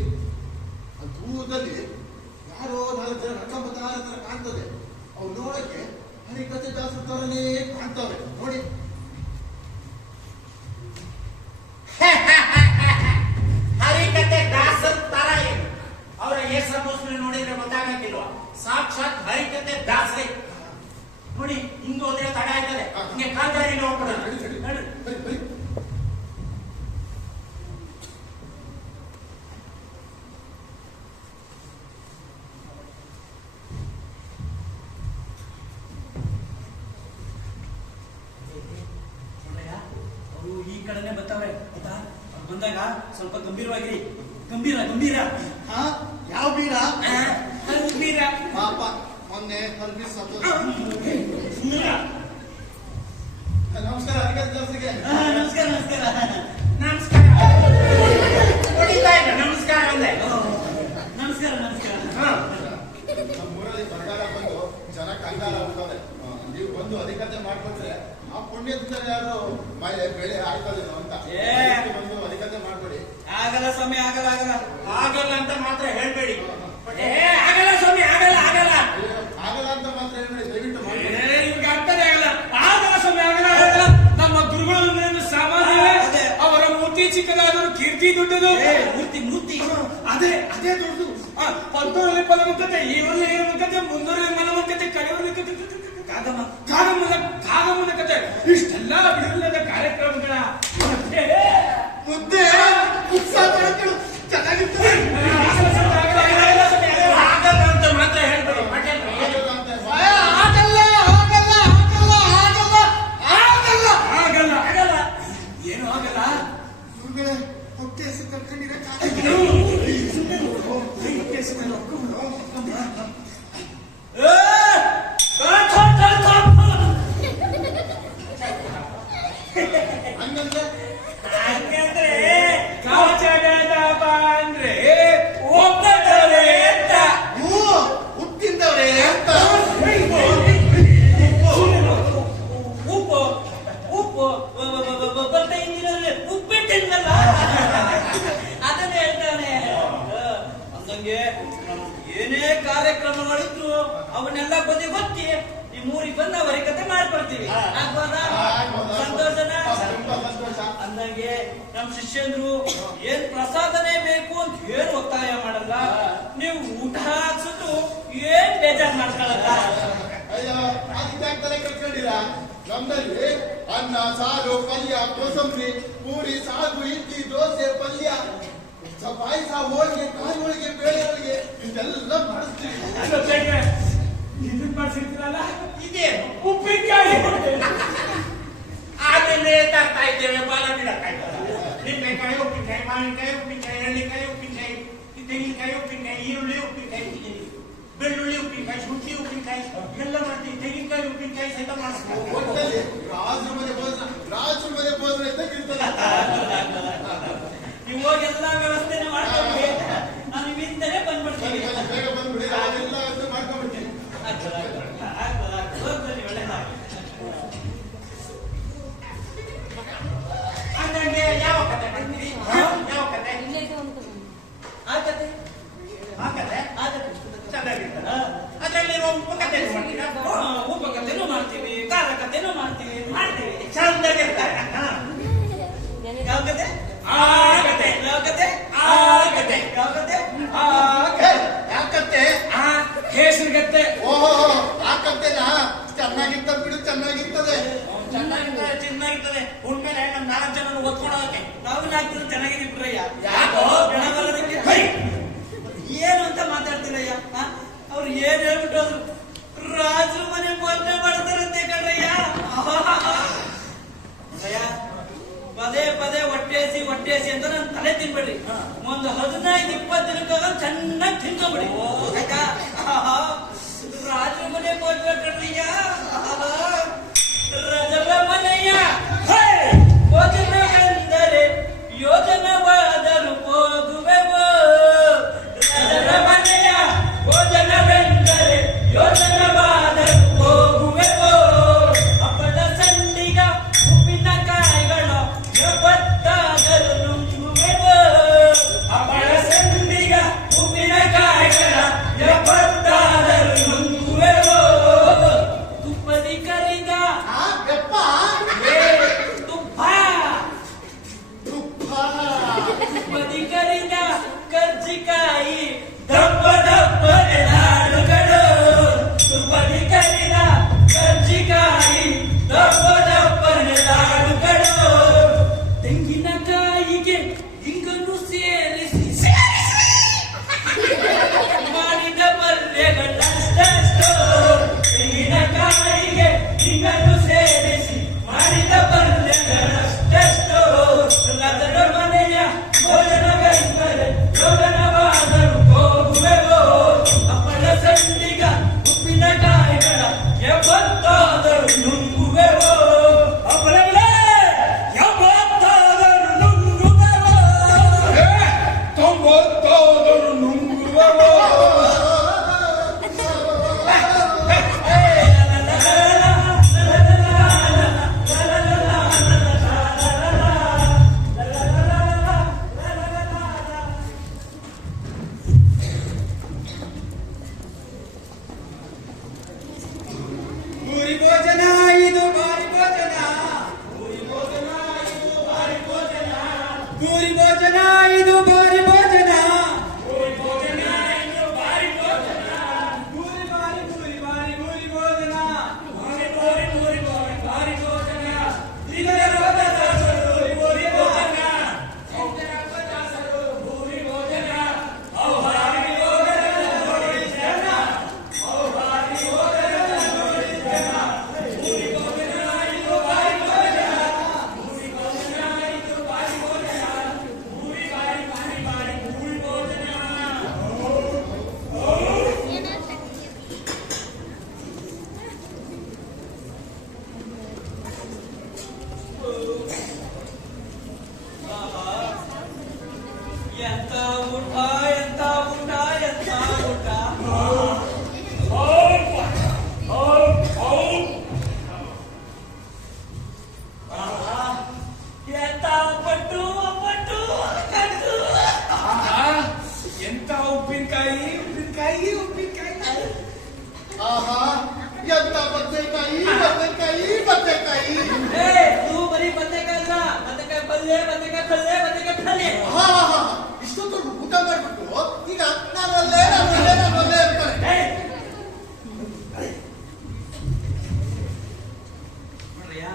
ದೂರದಲ್ಲಿ ಯಾರೋ 4 ಜನ ನಡ್ಕೊಂಬತ್ತಾರ ತರ ಕಾಣ್ತದೆ. ಅವ್ರು ನೋಡಕ್ಕೆ ಹರಿಕತೆ ದಾಸರ ತರನೇ ಕಾಣ್ತಾವೆ ನೋಡಿ. ಹರಿಕತೆ ದಾಸರ ತರ ಏನು? ಅವರ ಯೇಸು ನೋಡಿದ್ರೆ ಗೊತ್ತಾಗಕ್ಕಿಲ್ವಾ? ಸಾಕ್ಷಾತ್ ಹರಿಕತೆ ದಾಸರೇ ನೋಡಿ. ಹಿಂಗ್ ಹೋದ್ರೆ ತಡ ಆಯ್ತದೆ. ಹಿಂಗೆ ಕಾಲ್ದಾರಿಲಿ ಹೋಗ್ಬಿಡೋಣ. ಬರೀ ಬರೀ ಅವರು ಈ ಕಡೆನೆ ಬರ್ತಾವ್ರೆ ಆಯ್ತಾ? ಅವ್ರು ಬಂದಾಗ ಸ್ವಲ್ಪ ಗಂಭೀರವಾಗಿರಿ. ಗಂಭೀರ ಗಂಭೀರ. ಯಾವ ಬೀರ? ಬೀರ ಪಾಪ ಒಂದ್ ಮೊನ್ನೆ ಸರ್ವಿಸ್ ಸುಮ್ಮನೆ ನಮಸ್ಕಾರ ಅಧಿಕಾರಿ ಕೆಲಸಕ್ಕೆ ನಮಸ್ಕಾರ ನಮಸ್ಕಾರ. ನಮಸ್ಕಾರ ಹೊಡಿತಾ ಇಲ್ಲ ನಮಸ್ಕಾರ ಅಂದೆ. ನಮಸ್ಕಾರ ನಮಸ್ಕಾರ. ಹಾ. ನಮ್ಮೂರಲ್ಲಿ ಬರಗಾಲ ಬಂದು ಜನ ಕಂಗಾಲ ಆಗ್ತದೆ. ನೀವು ಬಂದು ಅಧಿಕತೆ ಮಾಡ್ಕೊಟ್ರೆ ಆ ಪುಣ್ಯದಿಂದ ಯಾರು ಮಳೆ ಬೆಳೆ ಆಗ್ತದೇನೋ ಅಂತ ಏ. ಬಂದು ಅಧಿಕತೆ ಮಾಡ್ಕೊಡಿ. ಆಗಲ್ಲ ಸ್ವಾಮಿ, ಆಗಲ್ಲ ಆಗಲ್ಲ. ಆಗಲ್ಲ ಅಂತ ಮಾತ್ರ ಹೇಳ್ಬೇಡಿ. ಆಗಲ್ಲ ಸ್ವಾಮಿ, ಆಗಲ್ಲ ಆಗಲ್ಲ. ಆಗಲ್ಲ ಅಂತ ಮಾತ್ರ ಹೇಳ್ಬೇಡಿ, ದಯವಿಟ್ಟು ಮಾಡಿ. ಇವ್ರಿಗೆ ಅರ್ಥನೇ ಆಗಲ್ಲ. ಆಗಲ್ಲ ಸ್ವಾಮಿ, ಆಗಲ್ಲ ಆಗಲ್ಲ. ನಮ್ಮ ಗುರುಗಳು ಸಾಮಾನ್ಯವೇ. ಅದೇ. ಅವರ ಮೂರ್ತಿ ಚಿಕ್ಕದಾದರೂ ಕೀರ್ತಿ ದೊಡ್ಡದು. ಮೂರ್ತಿ ಮೂರ್ತಿ. ಅದೇ ಅದೇ ದೊಡ್ಡದು. ಪದ್ಮೂರಲ್ಲಿ ಫಲಮುಖತೆ, ಈವರಲ್ಲಿ ಏನುಮುಖತೆ, ಮುಂದೂರಲ್ಲಿ ಮನಮುಖತೆ, ಕಡೆಯವರಲ್ಲಿ ಕಾಗಮ್ಮನ ಕತೆ. ಇಷ್ಟೆಲ್ಲ ಬಿಡುವಿಲ್ಲದ ಕಾರ್ಯಕ್ರಮಗಳ ಮಧ್ಯೆ ಮುದ್ದೆ ಉತ್ಸಾಹ ಮಾಡ್ಕೊಂಡು ಚೆನ್ನಾಗಿರ್ತದೆ. ಆಗಲ್ಲ ಅಂತ ಮಾತ್ರ ಹೇಳ್ಬೇಡಿ. ಆಗಲ್ಲ ಅಂತ ಆಗಲ್ಲ ಆಗಲ್ಲ ಆಗಲ್ಲ ಆಗಲ್ಲ ಆಗಲ್ಲ ಆಗಲ್ಲ ಆಗಲ್ಲ. ಏನು ಆಗಲ್ಲ? ಇವ್ರುಗಳೇ ಹೊಟ್ಟೆ ಹೆಸರು ಕರ್ಕೊಂಡಿರಕ್ಕಾಗಲ್ಲ. ಹಂಗಂದ್ರೆ ಹಂಗಂದ್ರೆ ಕವಚದ ಬಾಂದ್ರೆ ಒಬ್ಬರೇ ಅಂತ. ಹೂ ಹುಟ್ಟಿದ್ದವ್ರೆ ಅಂತ. ಉಪ್ಪು ಉಪ್ಪು ಬರ್ತಾ ಹಿಂದಿನಲ್ಲಿ ಉಪ್ಪಿಟ್ಟಿಂದಲ್ಲ ಅದನ್ನ ಹೇಳ್ತಾನೆ. ಅಂದಂಗೆ ಏನೇ ಕಾರ್ಯಕ್ರಮಗಳಿದ್ರು ಅವನ್ನೆಲ್ಲ ಬದಿಗೊತ್ತಿ ನಿಮ್ಮೂರಿಗೆ ಬಂದು ಅವರಿಗೆ ಕತೆ ಮಾಡ್ಕೊಡ್ತೀವಿ. ಆಗ್ಬೋದಾ? ಸಂತೋಷನ? ತುಂಬಾ ಸಂತೋಷ. ಅಂದಂಗೆ ನಮ್ ಶಿಷ್ಯಂದ್ರು ಏನ್ ಪ್ರಸಾದನೆ ಬೇಕು ಅಂತ ಏನ್ ಒತ್ತಾಯ ಮಾಡಲ್ಲ. ನೀವು ಊಟ ಹಾಕ್ಸಿದ್ರು ಏನ್ ಬೇಜಾರ್ ಮಾಡ್ಕೊಳಲ್ಲ. ಅಯ್ಯೋ ಅದಕ್ಕೆ ತಲೆ ಕಟ್ಕೊಂಡಿರ. ನಮ್ಮಲ್ಲಿ ಅನ್ನ ಸಾರು ಪಲ್ಯ ಕೋಸಂಬರಿ ಪೂರಿ ಸಾಗು ಇಡ್ಲಿ ದೋಸೆ ಪಲ್ಯ ಪಾಯಸ ಹೋಳಿಗೆ ಕಾಯಿ ಹೋಳಿಗೆ ಬೇಳೆ ಹೋಳಿಗೆ ಇದೆಲ್ಲ ಮಾಡಿಸ್ತೀವಿ. ಇದನ್ ಮಾಡ್ಸಿರ್ತೀರಲ್ಲ, ಇದೇನು ಉಪ್ಪಿನಕಾಯಿ. ಆಮೇಲೆ ತರ್ತಾ ಇದ್ದೇವೆ ಬಾಲ ಬಿಡಕ್ಕಾಯ್ತದ. ನಿಂಬೆಕಾಯಿ ಉಪ್ಪಿನಕಾಯಿ, ಮಾವಿನಕಾಯಿ ಉಪ್ಪಿನಕಾಯಿ, ಎಳ್ಳಿಕಾಯಿ ಉಪ್ಪಿನಕಾಯಿ, ತೆಂಗಿನಕಾಯಿ ಉಪ್ಪಿನಕಾಯಿ, ಈರುಳ್ಳಿ ಉಪ್ಪಿನಕಾಯಿ, ಬೆಳ್ಳುಳ್ಳಿ ಉಪ್ಪಿನಕಾಯಿ, ಶುಂಠಿ ಉಪ್ಪಿನಕಾಯಿ ಎಲ್ಲ ಮಾಡ್ತೀವಿ. ತೆಂಗಿನಕಾಯಿ ಉಪ್ಪಿನಕಾಯಿ ಸಹಿತ ಮಾಡಿಸ್ತೀವಿ. ಒಟ್ಟಲ್ಲಿ ರಾಜು ಮನೆ ಭೋಜನ ಇರ್ತದೆ. ನೀವು ಹೋಗಿ ಎಲ್ಲಾ ವ್ಯವಸ್ಥೆನ ಮಾಡ್ಕೊಂಡ್ವಿ. ನಾವು ನಿಮ್ಮಿಂದಲೇ ಬಂದ್ಬಿಡ್ತೀವಿ. ಬೇಗ ಬಂದ್ಬಿಡಿ, ನಾವೆಲ್ಲ ಮಾಡ್ಕೊಂಡ್ಬಿಡ್ತೀವಿ. ಹಂಗಂಗೆ ಯಾವ ಕತೆ ಮಾಡ್ತೀವಿ? ಯಾವ ಕತೆ? ಆಗತ್ತೆ ಆ ಕತೆ ಆಗತ್ತೆ. ಚೆನ್ನಾಗಿರ್ತದ. ಅದ್ರಲ್ಲಿ ಉಪ್ಪು ಕತೆ ಮಾಡ್ತೀರಾ? ಉಪ ಕಥೆನೂ ಮಾಡ್ತೀವಿ, ಖಾರ ಕಥೆನೂ ಮಾಡ್ತೀವಿ. ಚಂದಾಗಿರ್ತಾರೆ. ಯಾವ ಕತೆ? ಆ ಕತೆ. ಯಾವ ಕತೆ? ಆ ಕತೆ. ಯಾವ ಕತೆ? ಯಾಕಂತೆ ಆ ಕೇಸರಿಗತ್ತೆ. ಓಹೋ ಆ ಕತ್ತೆನ ಚೆನ್ನಾಗಿರ್ತದೆ ಬಿಡು, ಚೆನ್ನಾಗಿರ್ತದೆ. ಚೆನ್ನಾಗಿರ್ತದೆ, ಚೆನ್ನಾಗಿರ್ತದೆ. ಉಣ್ಮೇಲೆ ನಮ್ 4 ಜನ ಒತ್ಕೊಳೋಕೆ ನಾವು ನಾಲ್ಕು ಚೆನ್ನಾಗಿದೆ ಬಿಡ್ರಯ್ಯ. ಯಾಕೋ? ಜನ ಬರೋದಕ್ಕೆ ಏನು ಅಂತ ಮಾತಾಡ್ತಿರಯ್ಯ. ಅವ್ರು ಏನ್ ಹೇಳ್ಬಿಟ್ಟು ಹೋದ್ರು? ರಾಜರು ಮನೆ ಭೋಜನ ಮಾಡ್ತಾರಂತೆ ಕಣ್ರಯ್ಯ. ಅಯ್ಯ, ಪದೇ ಪದೇ ಹೊಟ್ಟೆಸಿ ಹೊಟ್ಟೆಸಿ ಅಂತ ನಾನು ತಲೆ ತಿನ್ಬೇಡ್ರಿ. ಒಂದು 15-20 ದಿನಕ್ಕಾಗ ಚೆನ್ನಾಗಿ ತಿನ್ಕೊಂಬಿಡಿ ಆಯ್ತಾ? ರಾಜರ ಮನೆ ಭೋಜನ ಕಣ್ರಯ್ಯ. ರಜರ ಮನೆಯ ಭೋಜನವೆಂದರೆ ಯೋಜನವಾದರೂ ಹೋಗುವೆವೋ. ರಜರ ಮನೆಯ ಭೋಜನವೆಂದರೆ ಯೋಜನವಾದರೂ ಹೋಗುವೆವೋ. ಹಬ್ಬದ ಸಂಡಿಗ ಉಪ್ಪಿನಕಾಯಿಗಳ ಎಪ್ಪತ್ತಾದರೂ ನುಂಗುವೆವೋ. ಹಬ್ಬದ ಸಂಡಿಗ ಉಪ್ಪಿನಕಾಯಿಗಳ ಎಪ್ಪತ್ತಾದರೂ ನುಂಗುವೆವೋ. ತುಪ್ಪದಿ ಕರಿದ ಬೆಪ್ಪ ತುಪ್ಪ ತುಪ್ಪ ತುಪ್ಪದಿ ಕರಿದ ಕರ್ಜಿಕಾಯಿ ದಪ್ಪ ದಪ್ಪನೆ ಲಾಡುಗಳು. ತುಪ್ಪದಿ ಕರಿದ ಕರ್ಜಿಕಾಯಿ ದಪ್ಪ ದಪ್ಪನೆ ಲಾಡುಗಳು. ತೆಂಗಿನಕಾಯಿಗೆ ಇಂಗನ್ನು ಸೇರಿಸಿ ಮಾಡಿದ ಪಲ್ಯಗಳಷ್ಟು. ತೆಂಗಿನಕಾಯಿಗೆ ಇಂಗನ್ನು ಸೇರಿಸಿ ಎಂಬತ್ತಾದರೂ ನುಂಗುವೆವೋ ಅಬ್ಬರೇ ಎಂಬತ್ತಾದರೂ ನುಂಗುವೆವೋ 90 ನುಂಗುವೆವೋ ಭೂರಿ ಭೋಜನ ಇದು ಭಾರಿ ಭೋಜನ ಭೂರಿ ಭೋಜನ ಇದು ಭಾರಿ ಭೋಜನ ಭೂರಿ ಭೋಜನ ಇದು ಭಾರಿ ಭೋಜನ ಭೂರಿ ಭೋಜನ ಇದು ಭಾರಿ ಭೋಜನ ಭೂರಿ ಭಾರಿ ಭೂರಿ ಭಾರಿ ಭೂರಿ ಭೋಜನ ಭೂರಿ ಭೂರಿ ಭೂರಿ ಭಾರಿ ಭಾರಿ ಭೋಜನ ಇದರ ದಾಸರು ಭೂರಿ ಭೋಜನ ದಾಸರು ಭೂರಿ ಭೋಜನ ಔ ಭಾರಿ ಭೋಜನ ನೋಡಿ ಜನ ಔ ಭಾರಿ ಭೋಜನ ನೋಡಿ ಜನ ಭೂರಿ ಭೋಜನ ಇದು ಭಾರಿ ಭೋಜನ ಭೂರಿ ಭೋಜನ ಇದು ಭಾರಿ ಭೋಜನ ಭೂರಿ ಭಾರಿ ಭಾರಿ ಭಾರಿ ಭೂರಿ ಭೋಜನ ಎಂತ ಊಟ ಎಂತ ಊಟ ಎಂತ ಊಟ ಎಂತ ಒಬ್ಬಟ್ಟು ಒಬ್ಬಟ್ಟು ಒಬ್ಬಟ್ಟು. ಎಂತ ಉಪ್ಪಿನಕಾಯಿ ಉಪ್ಪಿನಕಾಯಿ ಉಪ್ಪಿನಕಾಯಿ ಆಹಾ ಎಂತ ಬದನೆಕಾಯಿ ಬದನೆಕಾಯಿ ಬದನೆಕಾಯಿ ಏ ನೀವು ಬರೀ ಬದನೆಕಾಯಿ ಅಲ್ಲ, ಬದನೆಕಾಯಿ ಪಲ್ಯ ಬದನೆಕಾಯಿ ಪಲ್ಯ ಬದನೆಕಾಯಿ ಪಲ್ಯ. ಆಹಾ ಇಷ್ಟೊತ್ತು ಊಟ ಮಾಡ್ಬಿಟ್ಟು ಈಗ ನಾನೊಲ್ಲೆ ಅಂತಾರೆ ನೋಡ್ರಿಯಾ,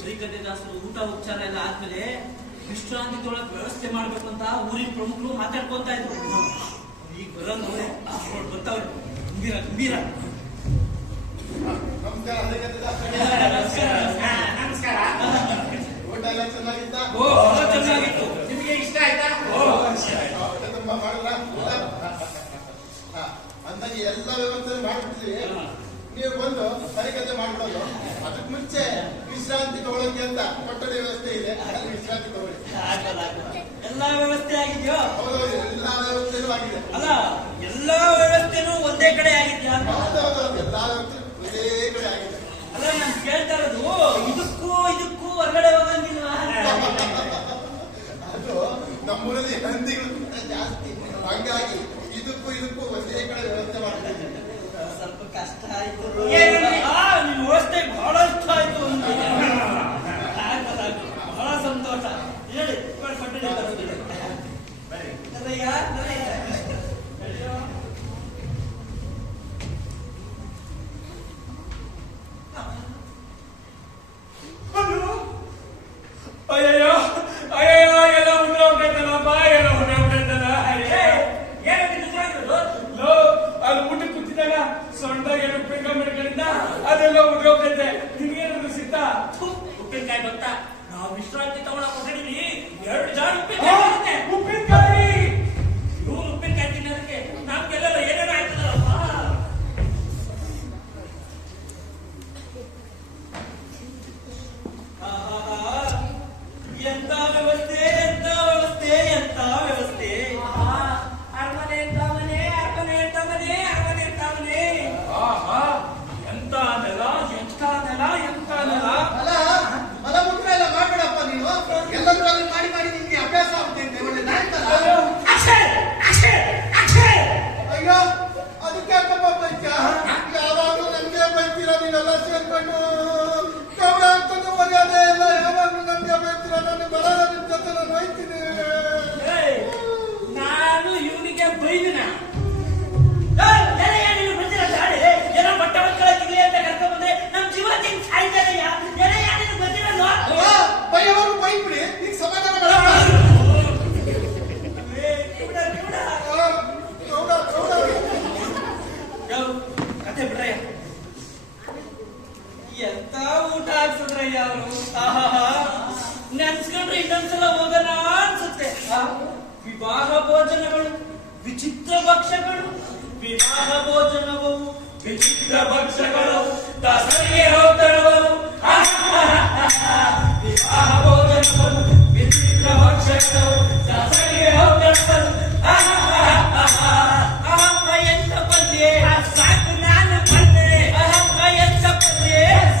ಶ್ರೀಕಂಠ ದಾಸರು ಊಟ ಉಪಚಾರ ಎಲ್ಲ ಆದ್ಮೇಲೆ ವಿಶ್ರಾಂತಿ ತೊಳಕ್ ವ್ಯವಸ್ಥೆ ಮಾಡ್ಬೇಕು ಅಂತ ಊರಿನ ಪ್ರಮುಖರು ಮಾತಾಡ್ಕೊಂತ ಇದ್ರು. ಈಗ ಬರೋದು ಬರ್ತಾವ್ರಿ ಗಂಭೀರ ಗಂಭೀರ. ನಮಸ್ಕಾರ ಹರಿಕತೆ ದಾಸರೇ. ನಮಸ್ಕಾರ ಊಟ ಎಲ್ಲ ಚೆನ್ನಾಗಿದ್ದ ಓ ಚೆನ್ನಾಗಿತ್ತು. ನಿಮಗೆ ಇಷ್ಟ ಆಯ್ತಾ ಹೊಟ್ಟೆ ತುಂಬಾ ಮಾಡಿದ್ರ ಅಂದಾಗೆ ಎಲ್ಲ ವ್ಯವಸ್ಥೆ ಮಾಡ್ಬಿಟ್ಟಿದ್ವಿ. ನೀವು ಬಂದು ಹರಿಕತೆ ಮಾಡ್ಬೋದು. ಅದಕ್ಕೆ ಮುಂಚೆ ವಿಶ್ರಾಂತಿ ತಗೊಳ್ಳೋಕೆ ಅಂತ ಕೊಠಡಿ ವ್ಯವಸ್ಥೆ ಇದೆ, ಅಲ್ಲಿ ವಿಶ್ರಾಂತಿ ತಗೊಳ್ಳಿ. ಎಲ್ಲಾ ವ್ಯವಸ್ಥೆ ಆಗಿದ್ಯೋ? ಹೌದೌದು, ಎಲ್ಲ ವ್ಯವಸ್ಥೆನೂ ಆಗಿದೆ. ಅಲ್ಲ, ಎಲ್ಲಾ ವ್ಯವಸ್ಥೆನೂ ಒಂದೇ ಕಡೆ ಆಗಿದ್ಯಾ? ಹೌದೌದು, ಎಲ್ಲ ವ್ಯವಸ್ಥೆ ಒಂದೇ ಕಡೆ ಆಗಿದೆ. ಅಲ್ಲ, ನಾನು ಕೇಳ್ತಾ ಇರೋದು ಇದಕ್ಕೂ ಇದಕ್ಕೂ ಹೊರಗಡೆ ಹೋಗಂಗಿಲ್ವಾ? ಅದು ನಮ್ಮೂರಲ್ಲಿ ಹಂದಿಗಳು ತುಂಬಾ ಜಾಸ್ತಿ, ಹಂಗಾಗಿ ಇದಕ್ಕೂ ಒಂದೇ ಕಡೆ ವ್ಯವಸ್ಥೆ ಮಾಡ್ತೀವಿ. ಸ್ವಲ್ಪ ಕಷ್ಟ ಆಯ್ತು. ಏನು? ನಿಮ್ ವ್ಯವಸ್ಥೆ ಬಹಳ ಇಷ್ಟ ಆಯ್ತು ನಮ್ಗೆ. ಆಗ್ಬೋದು. ಬಹಳ ಸಂತೋಷ. ಹೇಳಿ ಪಟ್ಟಣಿ ತರೋದಿಲ್ಲ. ನನಗ ಅಯ್ಯಯ್ಯೋ ಅಯ್ಯಯ್ಯೋ ಎಲ್ಲ ಉಂಡ್ರೋಗ್ತೈತಲ್ಲಪ್ಪ ಎಲ್ಲ ಉಂಡ್ರೋಗ್ತೈತಲ್ಲ ಅಲ್ಲಿ ಊಟಕ್ಕೆ ಕೂತಿದಾಗ ಸೊಂಡಾಗ ಏನು ಉಪ್ಪಿನಕಾಯಿ ಮಾಡ್ಕೊಂಡಿದ್ದ ಅದೆಲ್ಲ ಉಂಡ್ರೋಗ್ತೈತೆ ನಿನ್ಗೇನಾದ್ರು ಸಿಗ್ತಾ ಉಪ್ಪಿನಕಾಯಿ ಗೊತ್ತಾ ನಾವು ವಿಶ್ರಾಂತಿ ತಗೊಳಕ್ ಹೊರಟಿದ್ವಿ 2 ಜಾಡ ಉಪ್ಪಿನಕಾಯಿ ಉಪ್ಪಿನಕಾಯಿ ಇವ್ರು ಉಪ್ಪಿನಕಾಯಿ ತಿನ್ನೋದಕ್ಕೆ ನಮ್ಗೆಲ್ಲ ಏನೇನೋ ಆಯ್ತದಲ್ಲಪ್ಪ ಎಂತ ವ್ಯವಸ್ಥೆ ಎಂತ ವ್ಯವಸ್ಥೆ ಎಂತ ವ್ಯವಸ್ಥೆ. ಅರಮನೆ ತಾವನೆ ಅರಮನೆ ತಾವನೆ ಅರಮನೆ ತಾವನೆ ಆಹಾ ಎಂತ ನೆಲ ಎಂತ ನೆಲ ಎಂತ ನೆಲ ಅಲ್ಲ, ಮಲಮೂತ್ರ ಎಲ್ಲ ಮಾಡ್ಬೇಡಪ್ಪ ನೀನು. ಎಲ್ಲಂದ್ರೂ ಅಲ್ಲಿ ಮಾಡಿ ಮಾಡಿ ನಿಮ್ಗೆ ಅಭ್ಯಾಸ ಆಗ್ತೈತೆ. ಒಳ್ಳೆ ನಾಯ್ತಲ್ಲ. ಅಯ್ಯೋ, ಅದಕ್ಕೆ ಯಾಕಪ್ಪ ಬೈತ್ಯ? ಯಾವಾಗ್ಲೂ ನನ್ಗೆ ಬೈತೀರ ನೀವೆಲ್ಲ ಸೇರ್ಕೊಂಡು. ಕವಡ ಅಂತಂದು ಮರ್ಯಾದೆ ಇಲ್ಲ, ಯಾವಾಗ್ಲೂ ನನ್ಗೆ ಬೈತೀರ. ನಾನು ಬರೋಣ ನಿಮ್ ಜೊತೆ, ನಾನು ಹೋಯ್ತೀನಿ. ನಾನು ಇವನಿಗೆ ಬೈದಿನ ಏನೋ ಬಟ್ಟ ಮಕ್ಕಳಿಗೆ ಅಂತ ಕರ್ಕೊಂಡ್ ಬಂದ್ರೆ ನಮ್ ಜೀವ ತಿಂಗ್ ಸಾಯ್ತಾರಯ್ಯ. ಬಂದಿರಲ್ವಾ? ಬೈಯವರು ಬೈಬಿಡಿ, ಈಗ ಸಮಾಧಾನ ಮಾಡ. ಕತೆ ಬಿಡ್ರಯ್ಯ. ಎಂತ ಊಟ ಹಾಕ್ಸಿದ್ರಯ್ಯ ಅವರು. ನೆನ್ಸ್ಕೊಂಡ್ರೆ ಇನ್ನೊಂದ್ಸಲ ಹೋಗೋಣ ಅನ್ಸುತ್ತೆ. ವಿವಾಹ ಭೋಜನಗಳು, ವಿಚಿತ್ರ ಭಕ್ಷ್ಯಗಳು, ವಿವಾಹ ಭೋಜನವು ವಿಚಿತ್ರ ಭಕ್ಷ್ಯಗಳು ದಾಸರಿಗೆ ಹೋಗ್ತರವರು ವಿವಾಹ ಭೋಜನಗಳು ವಿಚಿತ್ರ ಭಕ್ಷಣಗಳು ದಾಸರಿಗೆ ಹೋಗ್ತರವರು ಎಂತ ಪಲ್ಯ ಸಾಕು ನಾನು ಬಂದೆ ಎಂತ ಪಲ್ಯ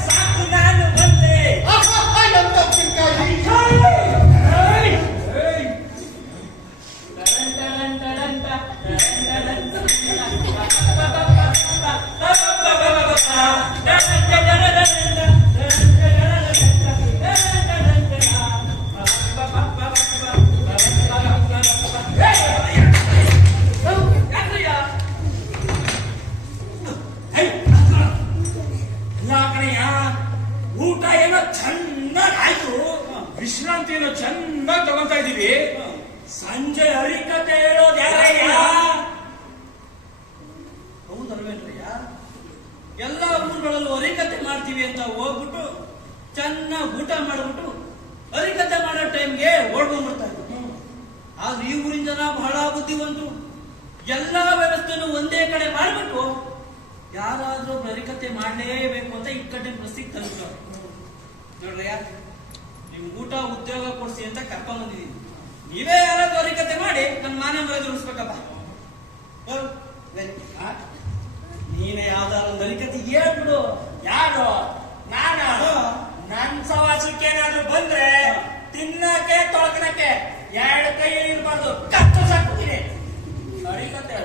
ಸಾಕು ನಾನು ಬಂದೆ ಎಂತ ಉಪ್ಪಿನಕಾಯಿ ಊಟ ಏನೋ ಚೆನ್ನಾಗಿ ಆಯ್ತು, ವಿಶ್ರಾಂತಿ ಏನೋ ಚೆನ್ನಾಗಿ ತಗೊಂತಾ ಇದೀವಿ. ಸಂಜೆ ಹರಿಕತೆ ಹೇಳೋದು ಯಾರಯ್ಯ? ಹೌದಲ್ವೇನ್ರಯ್ಯ? ಎಲ್ಲ ಊರುಗಳಲ್ಲೂ ಹರಿಕತೆ ಮಾಡ್ತೀವಿ ಅಂತ ಹೋಗ್ಬಿಟ್ಟು ಚೆನ್ನಾಗಿ ಊಟ ಮಾಡ್ಬಿಟ್ಟು ಹರಿಕತೆ ಮಾಡೋ ಟೈಮ್ಗೆ ಓಡ್ಕೊಂಡ್ಬಿಡ್ತಾ ಇದ್ರು. ಆದ್ರೆ ಈ ಊರಿನ ಜನ ಬಹಳ ಬುದ್ಧಿವಂತರು. ಎಲ್ಲಾ ವ್ಯವಸ್ಥೆನೂ ಒಂದೇ ಕಡೆ ಮಾಡ್ಬಿಟ್ಟು ಯಾರಾದ್ರೂ ಹರಿಕತೆ ಮಾಡಲೇಬೇಕು ಅಂತ ಇಕ್ಕಟ್ಟಿನ ಪರಿಸ್ಥಿತಿ ತಲುಪ್ತಾರೆ. ನೋಡ್ರಯ್ಯ, ನಿಮ್ ಊಟ ಉದ್ಯೋಗ ಕೊಡ್ಸಿ ಅಂತ ಕರ್ಕೊಂಡ್ ಬಂದಿದ್ದೀನಿ. ನೀವೇ ಯಾರಾದ್ರೂ ಹರಿಕತೆ ಮಾಡಿ ನನ್ನ ಮಾನ ಮರ್ಯಾದೆ ಉಳಿಸ್ಬೇಕಪ್ಪ. ನೀನೇ ಯಾವ್ದಾದ್ರು ಒಂದು ಹರಿಕತೆ ಹೇಳ್ಬಿಡು. ಯಾರು? ನಾನು ನನ್ ಸವಾಸಕ್ಕೆ ಏನಾದ್ರು ಬಂದ್ರೆ ತಿನ್ನಕ್ಕೆ ತೊಳಕನಕ್ಕೆ ಎರಡು ಕೈ ಇರಬಾರ್ದು, ಕತ್ತು ಸಾಕ್ತೀನಿ. ಹರಿಕತೆ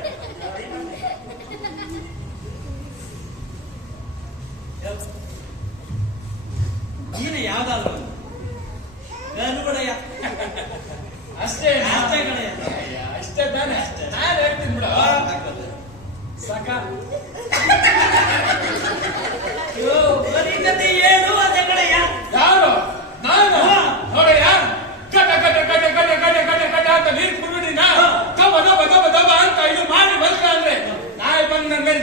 ನೀನೇ ಯಾವ್ದಾದ್ರು ಗನ್ಬಿಡಯ್ಯ. ಅಷ್ಟೇ ಅಷ್ಟೇ ಕಣಯ್ಯ. ಅಷ್ಟೇ ತಾನೆ? ನಾನು ಹೇಳ್ತೀನಿ ಬಿಡ ಸಾಕ. ಹರಿಕತೆ ಏನು ಅದೇ ಕಣಯ್ಯ. ಯಾರು? ನಾನು ನೋಡಯ್ಯ, ಗಟ ಗಟ ಗಟ ಗಟ ಗಟ ಗಟ ಗಟ ಅಂತ ನೀರು ಕುಡಿಬಿಡಿ ನಾ ದಬ ದಬ ದಬ ದಬ ಅಂತ ಇದು ಮಾಡಿ ಬಂದ ಅಂದ್ರೆ ನಾಳೆ ಬಂದ ನನ್ನ ಮೇಲೆ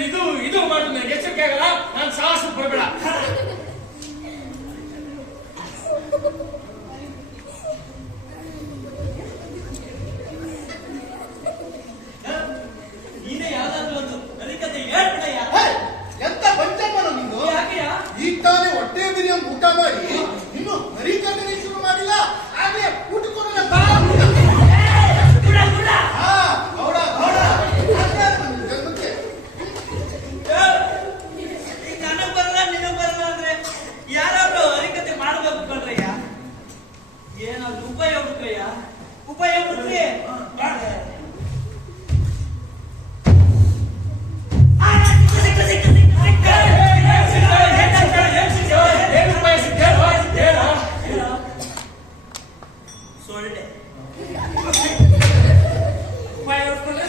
ಇದು ಮಾಡೋದು ನನಗೆ ಎಚ್ಚರಿಕೆ ಆಗಲ್ಲ. ನಾನು ಸಾಹಸ ಬರಬೇಡ. ನೀನೇ ಯಾವ್ದಾದ್ರು ಒಂದು ಹರಿಕತೆ ಹೇಳ್ಬಿಡಯ್ಯ. ಎಂತ ಪಂಚಮ್ಮನ ನೀನು? ಯಾಕೆಯ? ಈಗ ತಾನೇ ಹೊಟ್ಟೆ ಬಿರಿಯಾನಿ ಊಟ ಮಾಡಿ ಇನ್ನು ಹರಿಕತೆ ಶುರು ಮಾಡಿಲ್ಲ. ಆಗ್ಲೇ ಊಟಕ್ಕೊಡಲ್ಲ ಜನ್ಮಕ್ಕೆ ಈಗ ನನಗ್ ಬರಲ್ಲ ನಿನಗ್ ಬರಲ್ಲ ಅಂದ್ರೆ ಯಾರಾದ್ರೂ ಹರಿಕತೆ ಮಾಡ್ಬೇಕು ಕಣ್ರಯ್ಯ. ಏನಾದ್ರು ಉಪಾಯ ಹುಡುಕಯ್ಯ, ಉಪಾಯ ಹುಡುಕ್ರಿ.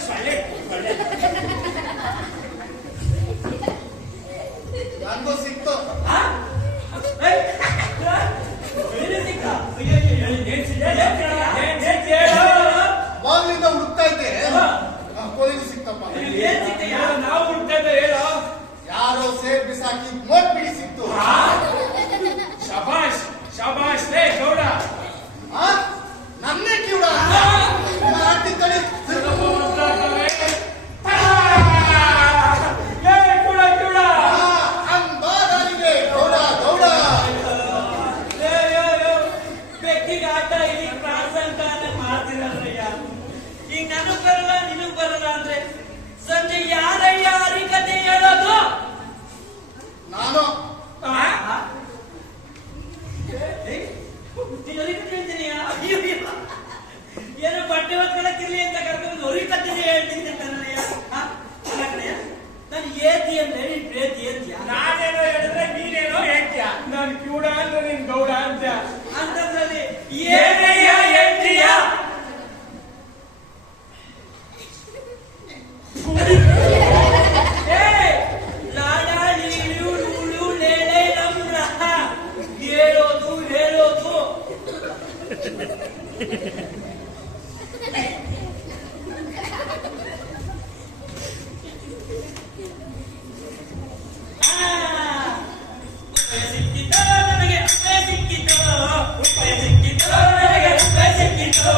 ಸೊಳ್ಳೆ ನನಗೂ ಸಿಕ್ತು. ಅವಾಗ್ಲಿಂದ ಹುಡುಕ್ತಾ ಇದ್ದೆ, ಕೊನೆಗೂ ಸಿಕ್ತಪ್ಪ. ನಾವು ಹುಡ್ತಾ ಹೇಳೋ. ಯಾರೋ ಸೇರ್ ಬಿಸಾಕಿ ನೋಟ್ ಬಿಡಿ ಸಿಕ್ತು. ಶಬಾಷ್ ಶಬಾಷ್ ರೇ ಗೌಡ. ನನ್ನೇ ಕಿವುಡ ಮಾಡ್ತಿದ್ದಾನೆ. ಅಂಬಾದಾರಿಗೆ ಗೌಡ ಗೌಡ. ಬೆಕ್ಕಿಗೆ ಆಟ ಇಲ್ಲಿ ಪ್ರಾಸಂಗಾನ ಮಾಡ್ತಿರಲ್ರಯ್ಯ. ಈಗ ನನಗ್ ಬರಲ್ಲ ನಿನಗ್ ಬರಲ್ಲ ಅಂದ್ರೆ ಸಂಜೆ ಯಾರಯ್ಯ ಹರಿಕತೆ ಹೇಳೋದು? ನಾನು ಏನೋ ಬಟ್ಟೆ ಹೊತ್ಕೊಳಕ್ಕಿರ್ಲಿ ಅಂತ ಕರ್ಕೊಂಡು ಹರಿಕತೆ ಹೇಳ್ತೀನಿ ಕನ್ನಯ್ಯ. ನಾನು ಏತಿ ಅಂದ್ರೆ ನೀನ್ ಪ್ರೇತಿ ಏತಿಯ? ನಾನೇನೋ ಹೇಳಿದ್ರೆ ನೀನೇನೋ ಹೇಳ್ತೀಯ. ನಾನು ಕಿವುಡ ಅಂದ್ರೆ ನೀನ್ ಗೌಡ ಅಂತ. ಅಂತಂದ್ರಲ್ಲಿ ಏನಯ್ಯ ಹೇಳ್ತೀಯ? ಹೇಳೋದು ಸಿಕ್ಕಿತೋ ನನಗೆ ಸಿಕ್ಕಿತೋ ಸಿಕ್ಕಿತೋ ನನಗೆ ಸಿಕ್ಕಿತೋ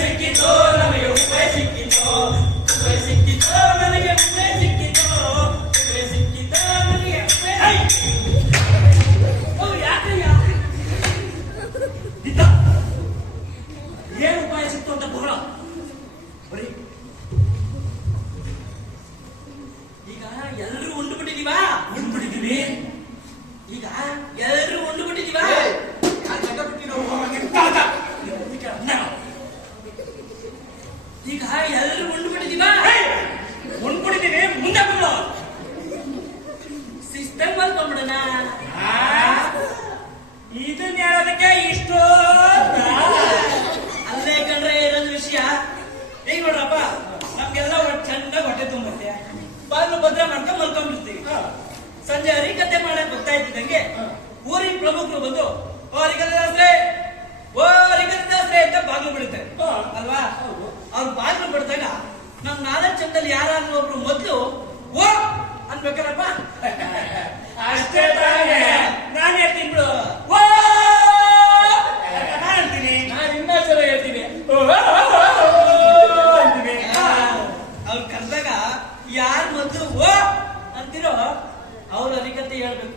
ಸಿಕ್ಕಿತೋ ನಮಗೆ ಸಿಕ್ಕಿತೋ ಸಿಕ್ಕಿತೋ ನನಗೆ ಸಿಕ್ಕಿತೋ ಸಿಕ್ಕಿತೋ ನನಗೆ ಈಗ ಎಲ್ಲರೂ ಉಂಡು ಬಿಟ್ಟಿದೀವ. ಈಗ ಎಲ್ಲರೂ ಉಂಡು ಬಿಟ್ಟಿದೀವ. ಉಂಡ್ಬಿಟ್ಟಿದ್ದೀನಿ, ಮುಂದೆ ಬಿಡು. ಸಿಸ್ಟಮ್ ಮಲ್ಕೊಂಡ್ಬಿಡೋಣ. ಇದನ್ನ ಹೇಳೋದಕ್ಕೆ ಇಷ್ಟು ಅಲ್ಲೇ ಕಂಡ್ರೆ ಇರೋದು ವಿಷಯ. ಈಗ ನೋಡ್ರಪ್ಪ, ನಮ್ಗೆಲ್ಲ ಚೆನ್ನಾಗಿ ಹೊಟ್ಟೆ ತುಂಬುತ್ತೆ, ಬಾಗಿಲು ಭದ್ರ ಮಾಡ್ಕೊಂಡು ಮಲ್ಕೊಂಡ್ಬಿಡ್ತೀವಿ. ಸಂಜೆ ಹರಿಕತೆ ಮಾಡಕ್ ಬರ್ತಾ ಇದ್ದಂಗೆ ಊರಿನ ಪ್ರಮುಖರು ಬಂದು ಓ ಹರಿಕಥಾಸ್ರೆ ಅಂತ ಬಾಗಿಲು ಬಿಡುತ್ತಾರೆ ಅಲ್ವಾ? ಅವ್ರು ಬಾಗಿಲು ಬಿಡಿದಾಗ ನಮ್ 4 ಜನದಲ್ಲಿ ಯಾರಾದ್ರೂ ಒಬ್ರು ಮೊದ್ಲು ಓ ಅನ್ಬೇಕಲ್ಲಪ್ಪ. ಅಷ್ಟೇ ತಾನೇ. ನಾನು ಹೇಳ್ತೀನಿ ಬಿಡು. ನಾನು ಹೇಳ್ತೀನಿ. ನಾನು ಇನ್ನೊಂದು ಸಲ ಹೇಳ್ತೀನಿ. ಅಂತೀನಿ. ಅವ್ರು ಕರೆದಾಗ ಯಾರು ಮೊದ್ಲು ಓ ಅಂತಿರೋ ಅವ್ರ ಹರಿಕತೆ ಹೇಳ್ಬೇಕು.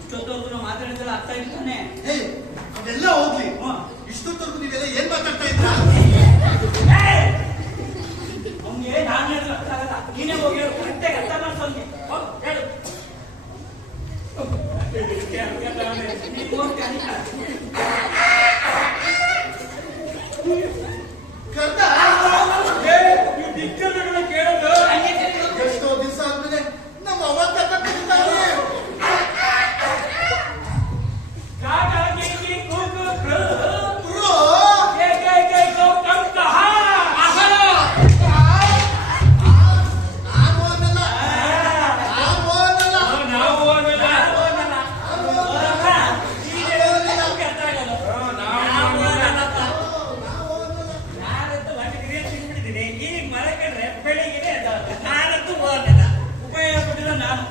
ಇಷ್ಟೊತ್ತವರೆಗೂ ಮಾತಾಡಿದ್ರೆ ಅರ್ಥ ಇರ್ತಾನೆ. ಅದೆಲ್ಲ ಹೋಗ್ಲಿ, ಇಷ್ಟೊತ್ತವರೆಗೂ ನೀವೆಲ್ಲ ಏನ್ ಮಾತಾಡ್ತಾ ಇದ್ರ? ಅವ್ನಿಗೆ ನಾನು ಹೇಳಿದ್ರೆ ಅರ್ಥ ಆಗಲ್ಲ, ನೀನೇ ಹೋಗಿ ಹೇಳು, ಕರೆಕ್ಟಾಗಿ ಅರ್ಥ ಮಾಡ್ಸೋನ್ಗೆ. ಹೇಳು. ನೀನ್ ಹೋಗಿ ಕರೀತ. ಕರ್ದ ಕೇಳೋದು ಎಷ್ಟೋ ದಿವಸ ಆದ್ಮೇಲೆ ನಮ್ಮ ಅವತ್ತ ಕಟ್ಟಿದ್ದಾನೆ.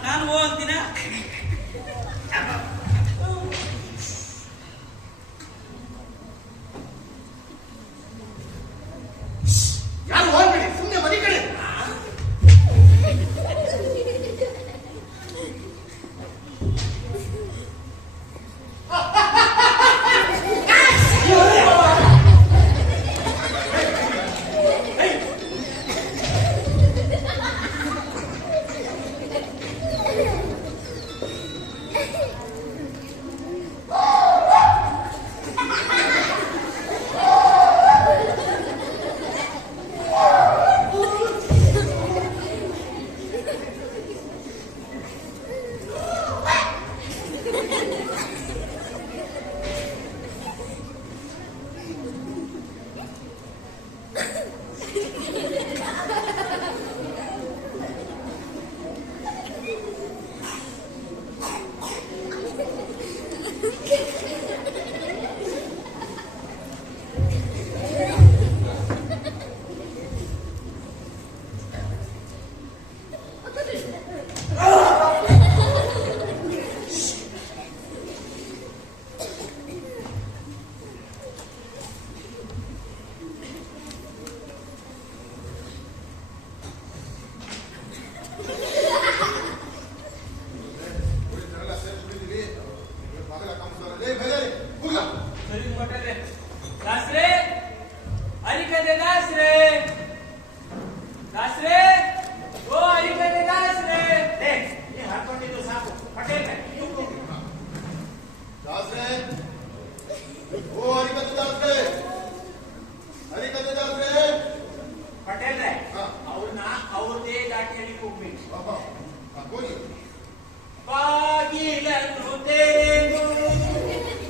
ನಾನು ಓ ಅಂತೀನ. ಯಾರು ಹೋಗ್ಬೇಡಿ, ಸುಮ್ಮನೆ ಮನೆ ಕಡೆ. ದಾಸ್ರೆ ಹರಿಕತೆ ದಾಸ್ರೆ ದಾಸ್ರೆ ಓ ಹರಿಕತೆ ದಾಸ್ರೆ. ಹಾಕೊಂಡಿದ್ದು ಸಾಕು. ಪಟೇಲ್ ದಾಸ್ರೆ, ಓ ಹರಿಕತೆ ದಾಸ್ರೆ, ಹರಿಕತೆ ದಾಸ್ರೆ. ಪಟೇಲ್ರೆ, ಅವ್ರನ್ನ ಅವ್ರದೇ ದಾಟಿಯಲ್ಲಿ ಹೋಗ್ಬೇಕು. ಹೋಗಿ ಬಾಗಿಲನ್ನು ತೆರೆದು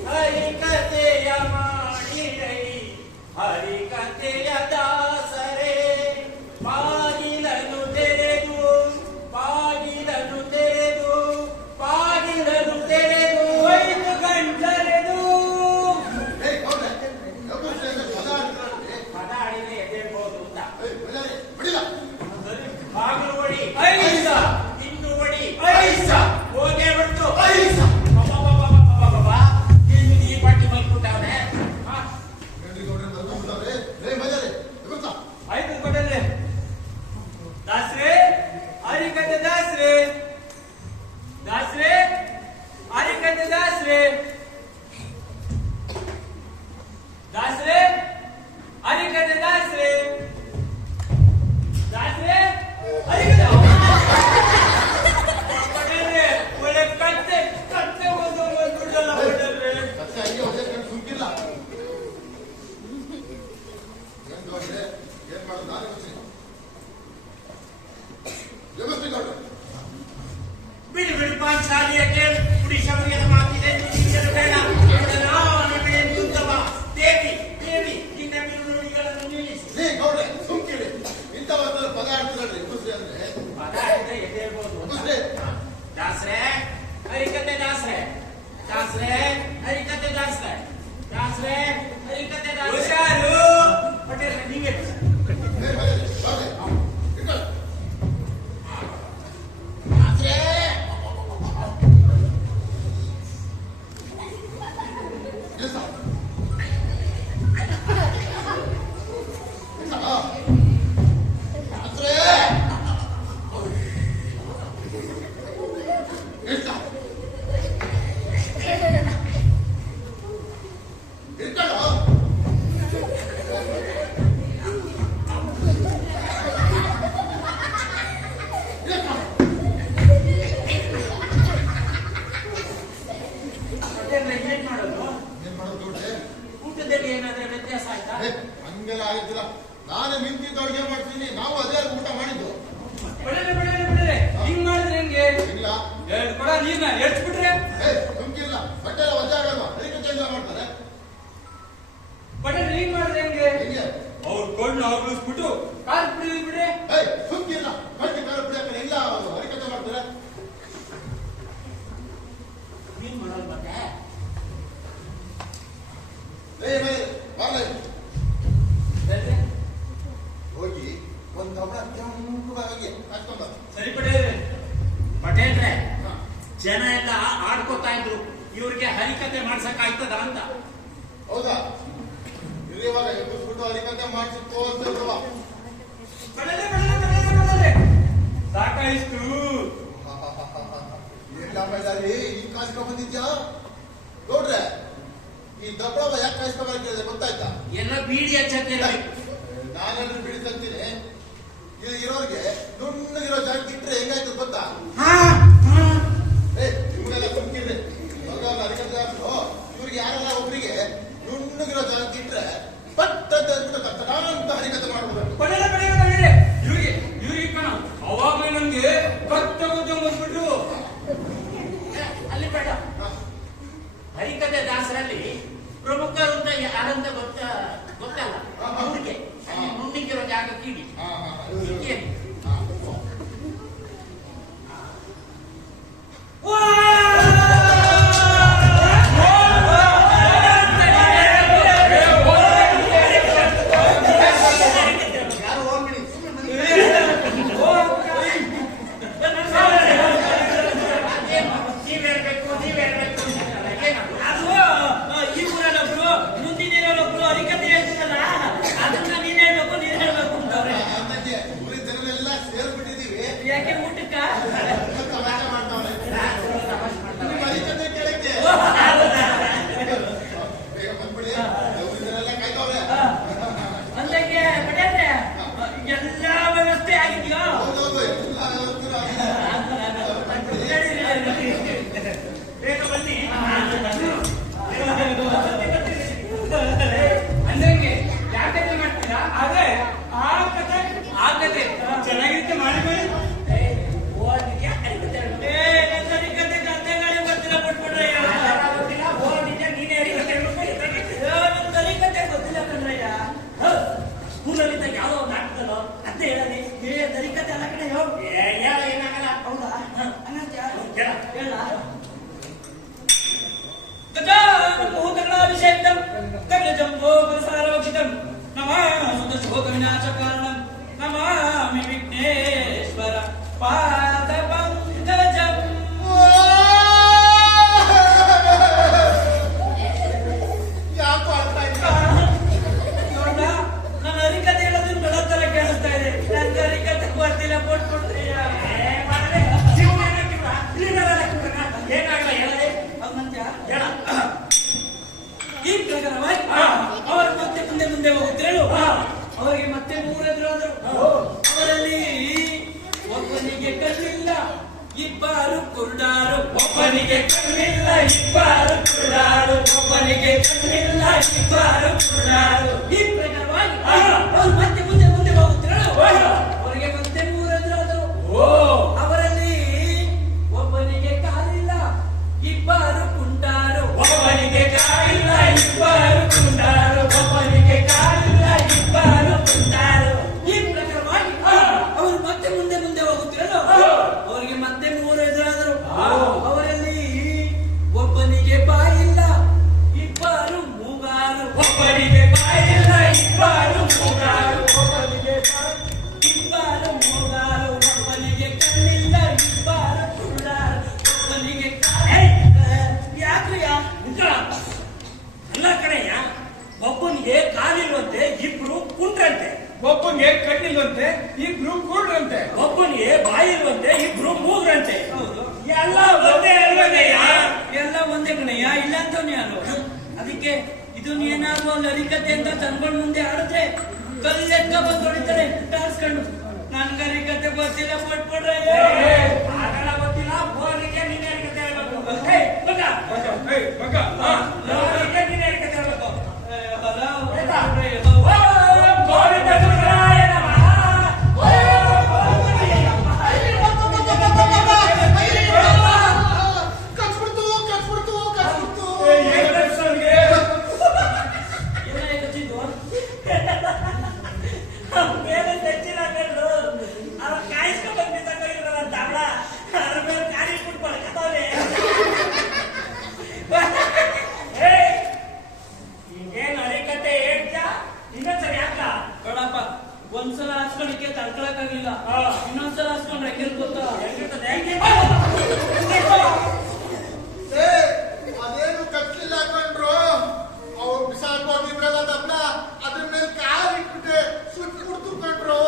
ಹರಿಕತೆಯ ಮಾಡಿರೈ, ಹರಿಕತೆಯ ದಾಸರೇ. ಬಾಗಿಲನ್ನು ತೆರೆದು, ಬಾಗಿಲನ್ನು ತೆರೆದು, ಬಾಗಿಲನ್ನು ತೆರೆದು, 5 ಗಂಟರೆದು. ಪದ ಆಡಿದ್ರೆ ಎದ್ದೇಳ್ಬೋದು ಅಂತ. ಬಾಗಿಲು ಹೊಡಿ, ಐಸ ಇನ್ನು ಹೊಡಿ, ಐಸ ಹೋಗೇ ಬಿಡ್ತು. ಈ ಪಟ್ಟಿ ಮಲ್ಬಿಟ್ಟವ್ರೆ. ದಾಸರೇ ಹರಿಕತೆ ದಾಸರೇ ದಾಸರೇ ಹರಿಕತೆ ದಾಸರೇ ಹುಷಾರು. ಪಟೇಲ್ ನೀವೇ ಏನ್ ಮಾಡೋದು? ಊಟದಲ್ಲಿ ಏನಾದ್ರೂ ವ್ಯತ್ಯಾಸ ಆಯ್ತಾ? ಹಂಗೆಲ್ಲ ಆಗಿದ್ದಿಲ್ಲ. ನಾನೇ ನಿಂತಿದ್ದು ಅಡುಗೆ ಮಾಡ್ತೀನಿ. ನಾವು ಅದೇ ಊಟ ಮಾಡಿದ್ದು. ಬಿಡಲೆ ಹಿಂಗ್ ಮಾಡಿದ್ರೆ ಹೆಂಗೆ? ಇಲ್ಲ ಎರಡು ಕೊಡ ನೀರ್ನ ಎಡ್ಸ್ಬಿಟ್ರೆ ಸುಮ್ಕಿಲ್ಲ. ಬಟ್ಟೆ ಎಲ್ಲ ವಜಾ ಆಗಲ್ವಾ? ಅದಕ್ಕೆ ಚೇಂಜ್ ಮಾಡ್ತಾರೆ. ಪಟೇಲ್ ಹಿಂಗ್ ಮಾಡಿದ್ರೆ ಹೆಂಗೆ? ಹೆಂಗೆ? ಅವ್ರ ಕೊಂಡು ಹಾಕಿಸ್ಬಿಟ್ಟು ಕಾಲ್ ಬಿಡ್ರೆ ಸುಮ್ಕಿಲ್ಲ. ಬಟ್ಟೆ ಮೇಲೆ ಬಿಡಕ್ಕೆ ಇಲ್ಲ ಹರಿಕತೆ ಮಾಡ್ತಾರೆ. ನೀನ್ ಮಾಡಲ್ ಮತ್ತೆ ಹೋಗಿ ಒಂದು ಗಮನ ಕೆಂಪಗಾಗಿ ಕರ್ಕೊಂಡ್ ಬಾ. ಸರಿ ಪಟೇಲ್. ಪಟೇಲ್ರೆ ಜನ ಎಲ್ಲ ಆಡ್ಕೋತಾ ಇದ್ರು ಇವ್ರಿಗೆ ಹರಿಕತೆ ಮಾಡ್ಸಕ್ ಆಯ್ತದ ಅಂತ. ಹೌದಾ? ಇವಾಗ ಎಬ್ಬಿಸ್ಬಿಟ್ಟು ಹರಿಕತೆ ಮಾಡಿಸಿ ತೋರಿಸಿದ್ರು. ಸಾಕಾಯಿಸ್ತು. ಎಲ್ಲ ಮೈದಾರಿ ಈ ಕಾಯ್ಸ್ಕೊಂಡ್ ಬಂದಿದ್ಯಾ ನೋಡ್ರೆ? ಈ ದಬ್ಬಳವ ಯಾಕೆ ಕಾಯ್ಸ್ಕೊಂಡ್ ಕೇಳಿದೆ ಗೊತ್ತಾಯ್ತಾ? ಎಲ್ಲ ಬೀಡಿ ಹಚ್ಚತ್ತಿರ್ಬೇಕು. ನಾನೆಲ್ಲರೂ ಬಿಡಿಸಂತೀನಿ. ಇಲ್ಲಿ ಇರೋರಿಗೆ ನುಣ್ಣಗಿರೋ ಜಾಗ ಇಟ್ರೆ ಹೆಂಗಾಯ್ತು ಗೊತ್ತಾ? ಇವ್ರೆಲ್ಲ ಸುಮ್ಕಿರ್ರಿ. ಹರಿಕತೆ ಇವ್ರಿಗೆ ಯಾರೆಲ್ಲ ಒಬ್ರಿಗೆ ನುಣ್ಣಗಿರೋ ಜಾಗ ಇಟ್ರೆ ಪಟ್ ಅಂತ ಹರಿಕತೆ ಮಾಡ್ಬಿಡ್ಬೇಕು. ಇವ್ರಿಗೆ ಕಣ ಅವಾಗ್ಲೇ ನಮ್ಗೆ ಕತ್ತಬಿಟ್ರು. ಅಲ್ಲಿ ಬೇಡ. ಹರಿಕತೆ ದಾಸರಲ್ಲಿ ಪ್ರಮುಖರು ಅಂತ ಯಾರಂತ ಗೊತ್ತಲ್ಲ ಅವ್ರಿಗೆ ಅಲ್ಲಿ ನುಣ್ಣಿಗಿರೋ ಜಾಗ ಕೀಡಿ ಇಕ್ಕೇನು? ಇಬ್ಬರು ಕುರುಡಾರು ಒಬ್ಬನಿಗೆ ಕಣ್ಣಿಲ್ಲ, ಇಬ್ಬರು ಕುರುಡಾರು ಒಬ್ಬನಿಗೆ ಕಣ್ಣಿಲ್ಲ, ಇಬ್ಬರು ಕುರುಡಾರು. ಈ ಪ್ರಕಾರವಾಗಿ ಅವರು ಮತ್ತೆ ಮುಂದೆ ಮುಂದೆ ಹೋಗುತ್ತಿರಲು ಅವರಿಗೆ ಮತ್ತೆ ಮೂರರಾದರು. ಅವರಲ್ಲಿ ಒಬ್ಬನಿಗೆ ಕಾಲಿಲ್ಲ, ಇಬ್ಬರು ಕುಂಟಾರು ಒಬ್ಬನಿಗೆ ಕಾಲಿಲ್ಲ, ಇಬ್ಬರು ಕುಂಟಾರು ಒಬ್ಬನಿಗೆ ಕಾಲಿಲ್ಲ, ಇಬ್ಬರು ಕುಂಟಾರು. ಈ ಪ್ರಕಾರವಾಗಿ ಅವರು ಮತ್ತೆ ಮುಂದೆ ಮುಂದೆ ಹೋಗುತ್ತಿರಲು ಅವರಿಗೆ ಮತ್ತೆ ಮೂರು ಎದುರಾದರು. ಅವರಲ್ಲಿ ಒಬ್ಬನಿಗೆ ಬಾಯಿ ಬಂದೆ ಕಣಯ್ಯ, ಇಲ್ಲ ಅಂತ ನಾನು. ಅದಕ್ಕೆ ಇದು ಏನಾದ್ರು ಒಂದು ಹರಿಕತೆ ಅಂತ ತಂದ್ಕೊಂಡ್ ಮುಂದೆ ಆಡಿದ್ರೆ ಕಲ್ಲೆಕ್ಕ ಬಂದು ಹೊಡಿತಾರೆ ಟಾರ್ಸ್ಕೊಂಡು. ನನ್ಗೆ ಹರಿಕತೆ ಗೊತ್ತಿಲ್ಲ, ಕೊಟ್ಬಿಡ್ರೆ ಆಗಲ್ಲ ಗೊತ್ತಿಲ್ಲ. ಬೋರಿಗೆ ನೀನೇ ಹರಿಕತೆ ಹೇಳ್ಬೇಕು. ಬೋರಿಗೆ ನೀನೇ ಹರಿಕತೆ ಹೇಳ್ಬೇಕು. ಓಂ ಗೋವಿಂದ ಗುರುರಾಯ ನಮಃ. ಒಂದ್ಸಲ ಹಾಸ್ಕೊಂಡಿಕ್ಕೆ ತಡ್ಕೊಳಕ್ಕಾಗಿಲ್ಲ, ಇನ್ನೊಂದ್ಸಲ ಹಾಸ್ಕೊಂಡ್ರೆ ಹೆಂಗಿರ್ ಗೊತ್ತಾ? ಅದೇನು ಕಟ್ಲಿಲ್ಲ ಹಾಕೊಂಡ್ರು, ಅವ್ರು ಬಿಸಾಕೋಗಿದ್ರಲ್ಲ ದಪ್ಪ, ಅದ್ರ ಮೇಲೆ ಕಾಲ್ ಇಟ್ಬಿಟ್ಟೆ ಸುಟ್ಟು ಕುಡ್ತುಕೊಂಡ್ರು.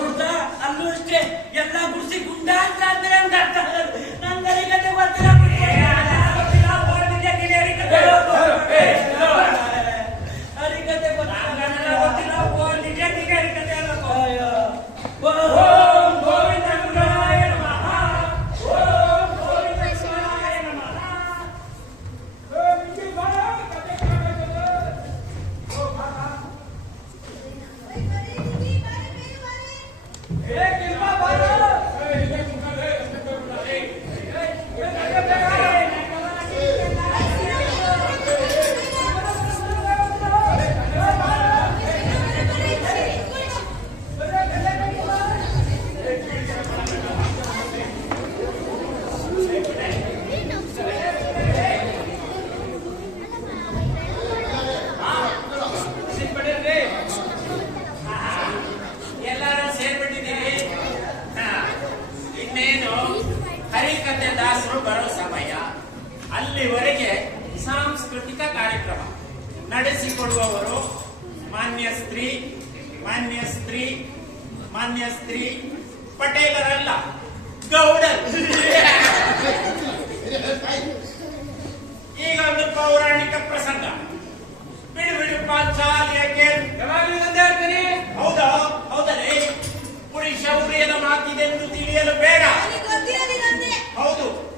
ನೋಡ್ತಾ ಅಲ್ಲೂ ಅಷ್ಟೇ, ಎಲ್ಲ ಗುಡ್ಸಿ ಗುಂಡ ಅಂತ ಅಂದ್ರೆ ನನ್ ಹರಿಕತೆ ಗೊತ್ತಿಲ್ಲ. ಹರಿಕತೆ ಗೊತ್ತಿಲ್ಲ. ಓಂ ಗೋವಿಂದ ಗುರುರಾಯ ನಮಃ. ಓಂ ಗೋವಿಂದ ಗುರುರಾಯ ನಮಃ. ಎಲ್ಲರೂ ಸೇರ್ಬಿಟ್ಟಿದ್ದೀರಿ. ಇನ್ನೇನು ಹರಿಕತೆ ದಾಸರು ಬರೋ ಸಮಯ. ಅಲ್ಲಿವರೆಗೆ ಸಾಂಸ್ಕೃತಿಕ ಕಾರ್ಯಕ್ರಮ ನಡೆಸಿಕೊಡುವವರು ಮಾನ್ಯ ಸ್ತ್ರೀ ಪಟೇಲರಲ್ಲ, ಗೌಡರು. ಈಗ ಒಂದು ಪೌರಾಣಿಕ ಪ್ರಸಂಗ. ಬಿಡು ಪಾಂಚಾಲಿಯ ಕೇಳು. ಹೌದಲೇ, ಪುರಿ ಶೌರ್ಯದ ಮಾತಿದೆಂದು ತಿಳಿಯಲು ಬೇಡ.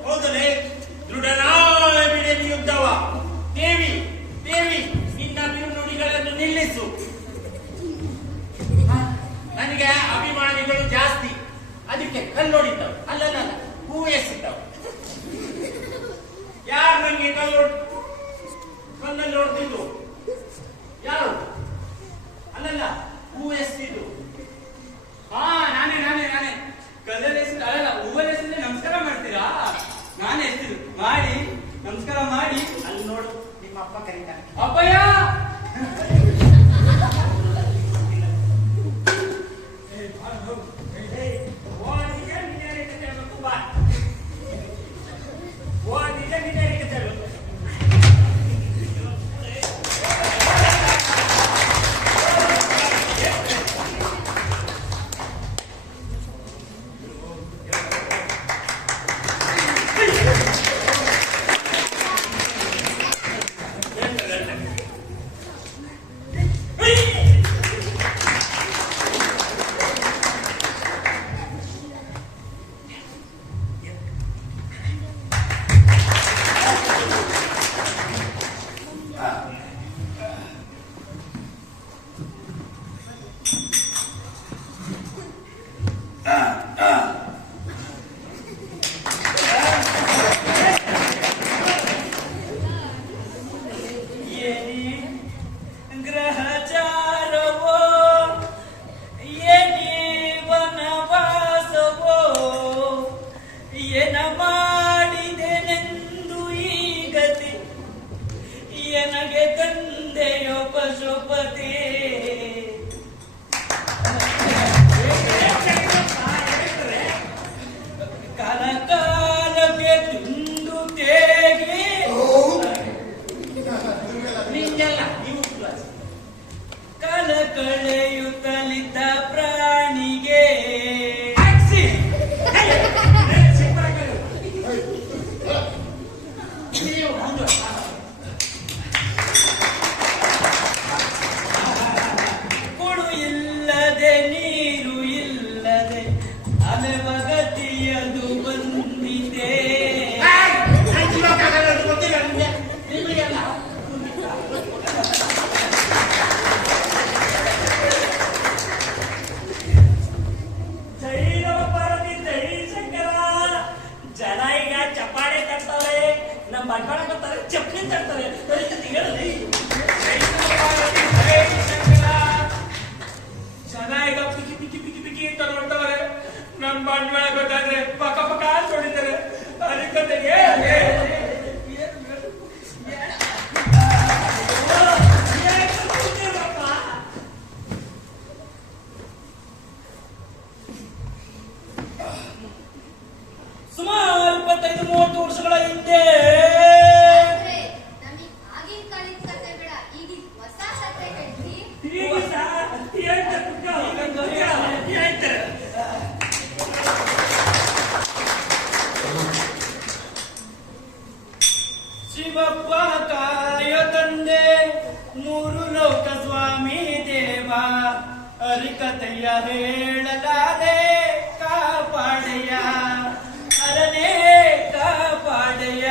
ಹೌದಲೇ, ದೃಢನಾಯ ಬಿಡಲಿ ಯುದ್ಧವ. ದೇವಿ ನಿನ್ನ ಬಿರುನುಡಿಗಳನ್ನು ನಿಲ್ಲಿಸು. ನನಗೆ ಅಭಿಮಾನಿಗಳು ಜಾಸ್ತಿ, ಅದಕ್ಕೆ ಕಲ್ಲೊಡಿದ್ದವು. ಅಲ್ಲಲ್ಲ, ಹೂ ಎಸಿದ್ದವು. ಯಾರು ನನಗೆ ಕಲ್ಲಲ್ಲಿ ಹೊಡೆದಿದ್ದು? ಯಾರು? ಅಲ್ಲಲ್ಲ, ಹೂ ಎಸ್ತಿದ್ದು. ನಾನೇ ಕಲ್ಲಲ್ಲಿ ಎಸಿದ್ರೆ ಅಲ್ಲ, ಹೂವಲ್ಲಿ ಎಸಿದ್ರೆ ನಮಸ್ಕಾರ ಮಾಡ್ತೀರಾ? ನಾನೇ ಎಸ್ತಿದ್ದು. ಮಾಡಿ ನಮಸ್ಕಾರ ಮಾಡಿ. ಅಲ್ಲಿ ನೋಡು, ನಿಮ್ಮ ಅಪ್ಪ ಕರೀತಾನೆ. ಅಪ್ಪಯ್ಯ. ಕೊಡು ಇಲ್ಲದೆ ನೀರು ಇಲ್ಲದೆ ಅಲೆವಗತಿಯದು ಬಂದಿದೆ. ಜನ ಈಗ ಚಪ್ಪಾಳೆ ತರ್ತಾರೆ, ನಮ್ಮ ಬಂಡವಾಳ ಬರ್ತಾರೆ, ಚಪ್ಪಲಿ ತರ್ತಾರೆ. ಜನ ಈಗ ಪಿಕಿ ಪಿಕಿ ಪಿಕಿ ಪಿಕಿ ಅಂತ ನೋಡ್ತಾರೆ, ನಮ್ಮ ಬಂಡವಾಳ ಗೊತ್ತಾದ್ರೆ ಪಕ್ಕ ಪಕ್ಕ ಹೊಡಿತಾರೆ. ಅದಕ್ಕೆ ಸುಮಾರು 25-30 ವರ್ಷಗಳ ಹಿಂದೆ ಆಗಿನ ಕಾಲದ ಕತೆ ಬೇಡ, ಈಗ ಹೊಸ ಕತೆ ಹೇಳ್ತಿ. ಶಿವಪ್ಪ ಕಾಯ ತಂದೆ ಮೂರು ಲೋಕ ಸ್ವಾಮಿ ದೇವ ಹರಿಕತೆಯ ಹೇಳಲಾರೆ ಕಾಪಾಡೆಯ ಅರನೇ ಕಾಪಾಡೆಯ.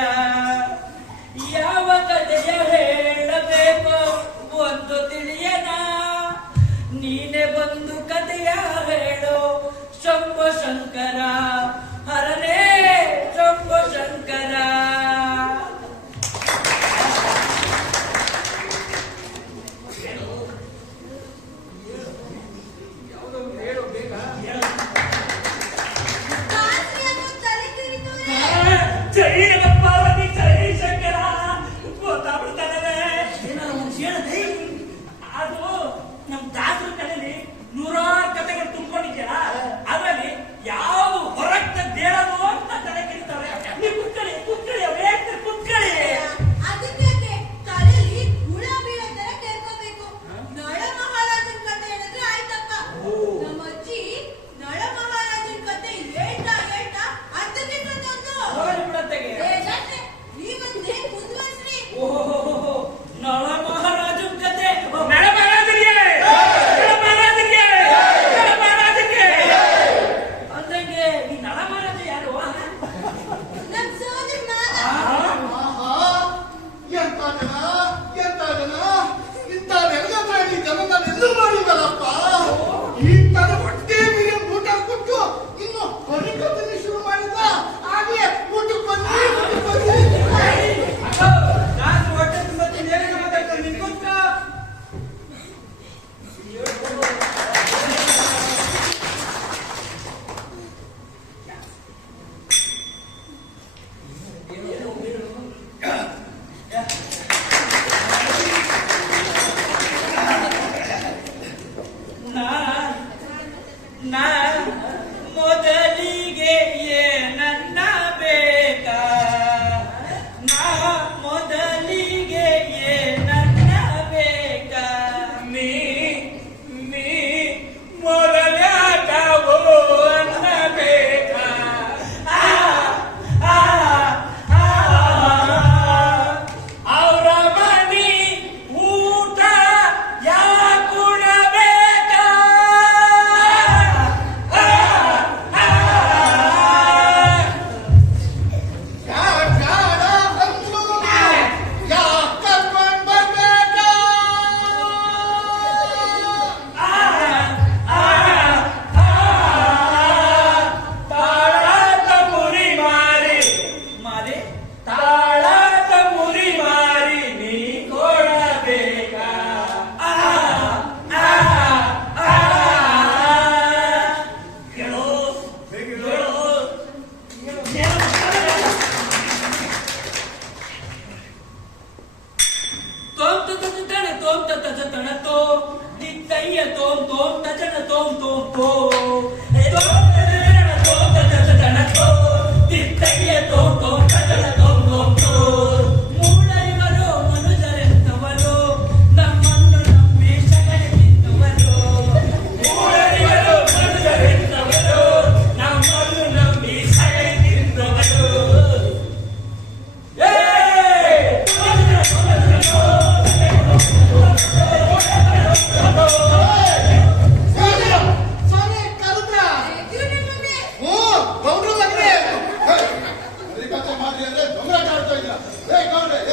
ಯಾವ ಕಥೆಯ ಹೇಳಬೇಕು ಒಂದು ತಿಳಿಯನ, ನೀನೆ ಬಂದು ಕಥೆಯ ಹೇಳು ಶಂಭು ಶಂಕರ ಹರನೇ ಶಂಭು ಶಂಕರ. ಅದು ನಮ್ ದಾಸರ ಕಲೆಯಲ್ಲಿ ನೂರಾರು ಕಥೆಗಳು ತುಂಬಿಕೊಂಡಿದ್ಯಲ್ಲ, ಅದರಲ್ಲಿ ಯಾವುದು ಹೊರಗೆ ದೇಳದು ಅಂತ ತಲೆ ಕೆಡ್ತಾರೆ. ನೀವು ಕುತ್ಕೊಳ್ಳಿ ಕುತ್ಕೊಳ್ಳಿ ಕುತ್ಕೊಳ್ಳಿ. ಅದಕ್ಕೆ ತಲೆಯಲ್ಲಿ ಹುಳ ಬೀಳೋ ತರ ಕೇಳ್ಕೋಬೇಕು. ನಳ ಮಹಾರಾಜನ ಕತೆ ಹೇಳಿದ್ರೆ ಆಯ್ತಪ್ಪ. ನಮ್ಮ ಅಜ್ಜಿ ನಳ ಮಹಾರಾಜನ ಕತೆ ಹೇಳ್ತಾ ಹೇಳ್ತಾ ಅದಕ್ಕೆ ಕತ್ತಂತು. ನೀವಂತೆ ಮುಂದುವರಿಸ್ರಿ. ಓಹೋ ನಳ ಮಹಾರಾಜನ್ ಕತೆ. ಅಂದಂಗೆ ಈ ನಳ ಮಹಾರಾಜ ಯಾರು? ನಮ್ ಸೋದರ ಮಾವ. ಆಹಾ, ಎಂತ ಜನ ಇಂಥ ನೆಲಗಪ್ರಾಣಿ ಜನನ ನಿಲ್ಲು ಮಾಡಿದಾರಪ್ಪ. ಈ ತರ ಹೊಟ್ಟೆ ಮೇಲೆ ಊಟ ಕೊಟ್ಟು ಇನ್ನು ಹರಿಕತೆ ಶುರು ಮಾಡಿದ. ಆಗ್ಲೇ ಊಟಕ್ಕೆ ಬನ್ನಿ. ನಾನು ಹೊಟ್ಟೆ ತುಂಬ ತಿಂದೇನೆ ಮಾತಾಡ್ತಾರೆ ನಿನ್ಗೊತ್ತ. ನಾ ಮೊದಲಿಗೆ ಏನನ್ನ ಬೇಕಾ, ನಾ ಮೊದಲಿಗೆ ಏನನ್ನ ಬೇಕಾ. ನೀ ಮೊದಲಾಟವೋ ಅನ್ನಬೇಕಾ. ಅವರ ಮನಿ ಊಟ ಯಾಕುಣಬೇಕಾ. ತಾಳದ ಮುರಿ ಮಾರಿ ಮಾರೆ ತಾಳದ ಮುರಿ ಮಾರಿ ನೀ ಕೊಡಬೇಕಾ. ಕೇಳೋ ತೋಂ ತನ ತೋಂ ತನ ತೋ ದಿತ್ತಯ್ಯ ತೋಂ ತೋಂ ತಜನ ತೋಂ ತೋಂ ತೋ ತೋಂ ತನ ತೋ ದಿತ್ತಯ್ಯ ತೋಂ ತೋಂ ತಜನ ತೋಂ ತೋಂ ತೋ. ಮೂಡರಿವರು ಮನುಜರೆಂತವರು ನಮ್ಮನ್ನು ನಂಬಿ ಶಗಣಿಸಿದ್ದವರು. ಮೂಡರಿವರು ಮನುಜರೆಂತವರು ನಮ್ಮನ್ನು ನಂಬಿ ಸಗಣಿ ತಿಂದವರು. ಗೌಡ್ರೆ